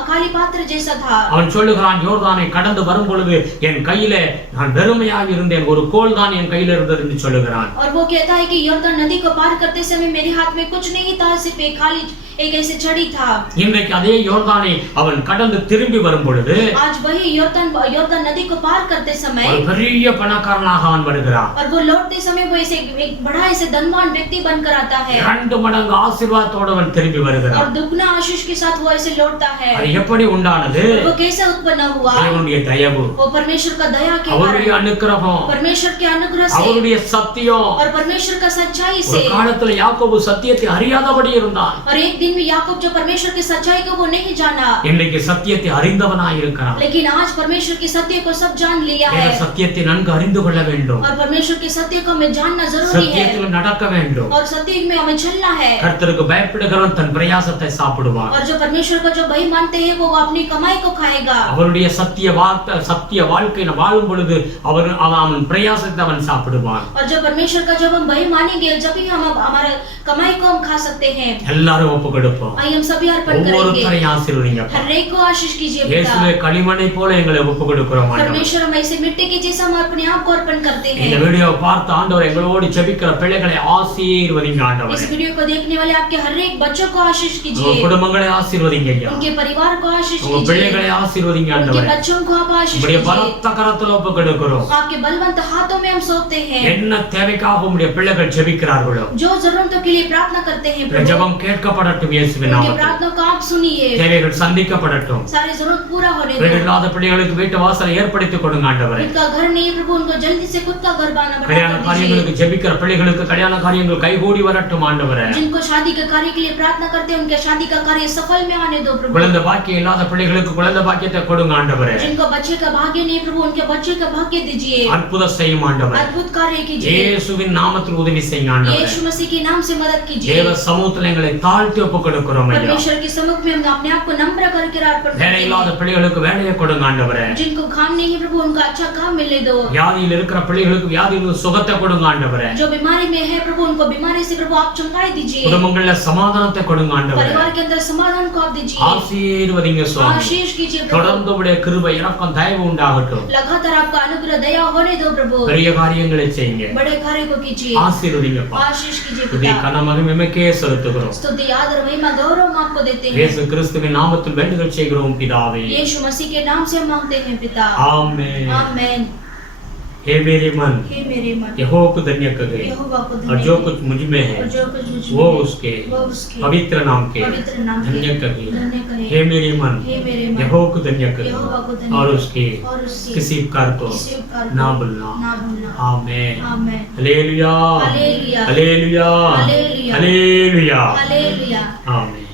खाली पात्र जैसा था। அவன் சொல்லுகிறான், யோர்தானை கடந்து வரும் பொழுது என் கையிலே நான் வெறுமையாக இருந்தேன், ஒரு கோல் தான் என் கையில் இருந்தது என்று சொல்லுகிறான். और वो कहता है कि यॉर्दन नदी को पार करते समय मेरे हाथ में कुछ नहीं था, सिर्फ एक खाली एक ऐसे छड़ी था। இன்றைக்கு அதே யோர்தானை அவன் கடந்து திரும்பி வரும் பொழுது आज वही यॉर्दन नदी को पार करते समय ஒரு பெரிய பணக்காரனாக அவன் வருகிறான். और वो लौटते समय वो ऐसे एक बड़ा ऐसे धनवान व्यक्ति बनकर आता है। 2 மடங்கு ஆசீர்வாதத்தோடு அவன் திரும்பி और வருகிறான். दुगना आशीष के साथ वो ऐसे लौटता है। அது எப்படி உண்டானது? वो कैसे उत्पन्न हुआ? தேவனுடைய தயவு, वो परमेश्वर का दया के அவருடைய कारण, அனுக்கிரகம், परमेश्वर के अनुग्रह से அவருடைய சத்தியம். और परमेश्वर का सच्चाई ஒரு से। காலத்துல யாக்கோபு சத்தியத்தை அறியாதபடி இருந்தான். और एक दिन में याकूब जो परमेश्वर की सच्चाई को वो नहीं जाना, இன்றைக்கு சத்தியத்தை அறிந்தவனாய் இருக்கிறான். लेकिन आज परमेश्वर की सत्य को सब जान लिया है। சத்தியத்தை நன்கு அறிந்து கொள்ள வேண்டும். और परमेश्वर की सत्य को हमें जानना जरूरी है। சத்தியத்தில் நடக்க வேண்டும். और सत्य में हमें चलना है। கர்த்தருக்கு பயப்படுகிறவன் தன் பிரயாசத்தை சாப்பிடுவான். और जो परमेश्वर को जो भय नहीं मानते हैं वो अपनी कमाई को खाएगा। அவருடைய சத்திய வாழ்க்கை வாழும் பொழுது அவன் பிரயாசத்தை அவன் சாப்பிடுவான். और जब परमेश्वर का जब हम वही मानेंगे जब ही हम हमारे कमाई को हम खा सकते हैं। எல்லாரும் ஒப்பு கொடுப்போம். आइए हम सभी अर्पण करेंगे। ஒவ்வொருத்தரையும் ஆசீர்வதிங்க. हर एक को आशीष कीजिए पिता। இயேசுவே களிமண்ணை போல எங்களை ஒப்பு கொடுக்கிறோம் ஆண்டவரே. परमेश्वर हम ऐसे मिट्टी के जैसा हम अपने आप को अर्पण करते हैं। இந்த வீடியோவை பார்த்த ஆண்டவரே எங்களோடு ஜெபிக்கிற பிள்ளைகளை ஆசீர்வதிங்க ஆண்டவரே. इस वीडियो को देखने वाले आपके हर एक बच्चों को आशीष कीजिए। உங்க குடும்பங்களை ஆசீர்வதிங்க ஐயா. उनके परिवार को आशीष உங்க कीजिए। பிள்ளைகளை ஆசீர்வதிங்க उनके ஆண்டவரே. बच्चों को आप आशीष உம்முடைய कीजिए। பலத்த கரத்துல ஒப்பு கொடுக்கிறோம். आपके बलवंत हाथों में हम सौंपते हैं। என்ன தேவைக்காக உம்முடைய பிள்ளைகள் ஜெபிக்கிறார்களோ जो जरूरतों के लिए प्रार्थना करते हैं இந்த प्रभु, ஜெபம் கேட்கப்படட்டும் இயேசுவின் उनकी நாமத்தில். प्रार्थना को आप सुनिए। தேவைகள் சந்திக்கப்படட்டும். सारी जरूरत पूरा होने வீடு दो। இல்லாத பிள்ளைகளுக்கு வீட்டு வாசலை ஏற்படுத்தி கொடுங்க ஆண்டவரே. उनका घर नहीं प्रभु, उनको जल्दी से खुद का घर बना கல்யாண दीजिए। காரியங்களுக்கு ஜெபிக்கிற பிள்ளைகளுக்கு கல்யாண காரியங்கள் கைகூடி வரட்டும் ஆண்டவரே. जिनको शादी के कार्य के लिए प्रार्थना करते हैं उनके शादी का कार्य सफल में आने दो प्रभु। குழந்தை பாக்கியம் இல்லாத பிள்ளைகளுக்கு குழந்தை பாக்கியத்தை கொடுங்க ஆண்டவரே. जिनको बच्चे का भाग्य नहीं प्रभु, उनके बच्चे का भाग्य दीजिए। அற்புதம் செய்யும் ஆண்டவரே. अद्भुत कार्य कीजिए। இயேசுவின் நாமத்தில் உதவி செய்யுங்க ஆண்டவரே. यीशु मसीह के नाम से मदद कीजिए। தேவ சமூகத்தில் எங்களை தாழ்த்தி ஒப்பு கொடுக்கிறோம் ஐயா. परमेश्वर के सम्मुख में हम अपने आप को नम्र करके अर्पण வேலை करते இல்லாத हैं। பிள்ளைகளுக்கு வேலையை கொடுங்க ஆண்டவரே. जिनको काम नहीं है प्रभु, उनका अच्छा काम मिलने दो। வியாதியில் இருக்கிற பிள்ளைகளுக்கு வியாதியில் சுகத்தை கொடுங்க ஆண்டவரே. जो बीमारी में है प्रभु, उनको बीमारी से प्रभु आप चंगाई दीजिए। குடும்பங்கள்ல சமாதானத்தை கொடுங்க ஆண்டவரே. परिवार के अंदर समाधान को आप दीजिए। ஆசீர்வதிங்க சுவாமி. आशीष कीजिए प्रभु। தொடர்ந்து உம்முடைய கிருபை இரக்கம் தயவு உண்டாகட்டும். लगातार आपका अनुग्रह दया होने दो प्रभु। பெரிய காரியங்களை செய்யுங்க. बड़े कार्य को कीजिए। ஆசீர்வதிங்கப்பா. आशीष कीजिए துதி पिता। கன மகிமைக்கே செலுத்துகிறோம். स्तुति आदर महिमा गौरव हम आपको देते हैं। இயேசு கிறிஸ்துவின் நாமத்தில் வேண்டுதல் செய்கிறோம் பிதாவே. यीशु मसीह के नाम से हम मांगते हैं पिता। आमीन। आमीन। हे मेरे मन हे मेरे मन यहोवा को धन्य करे यहोवा को और जो धन्य कुछ मुझ में है और जो कुछ मुझ में वो है, उसके वो उसके पवित्र नाम के पवित्र नाम के धन्य करे। धन्य करे। हे मेरे मन हे मेरे मन यहोवा को धन्य करे यहोवा को धन्य और करे उसके और उसके किसी उपकार को किसी उपकार को ना भूलना। ना भूलना। आमीन। आमीन। Hallelujah hallelujah hallelujah hallelujah hallelujah hallelujah. आमीन।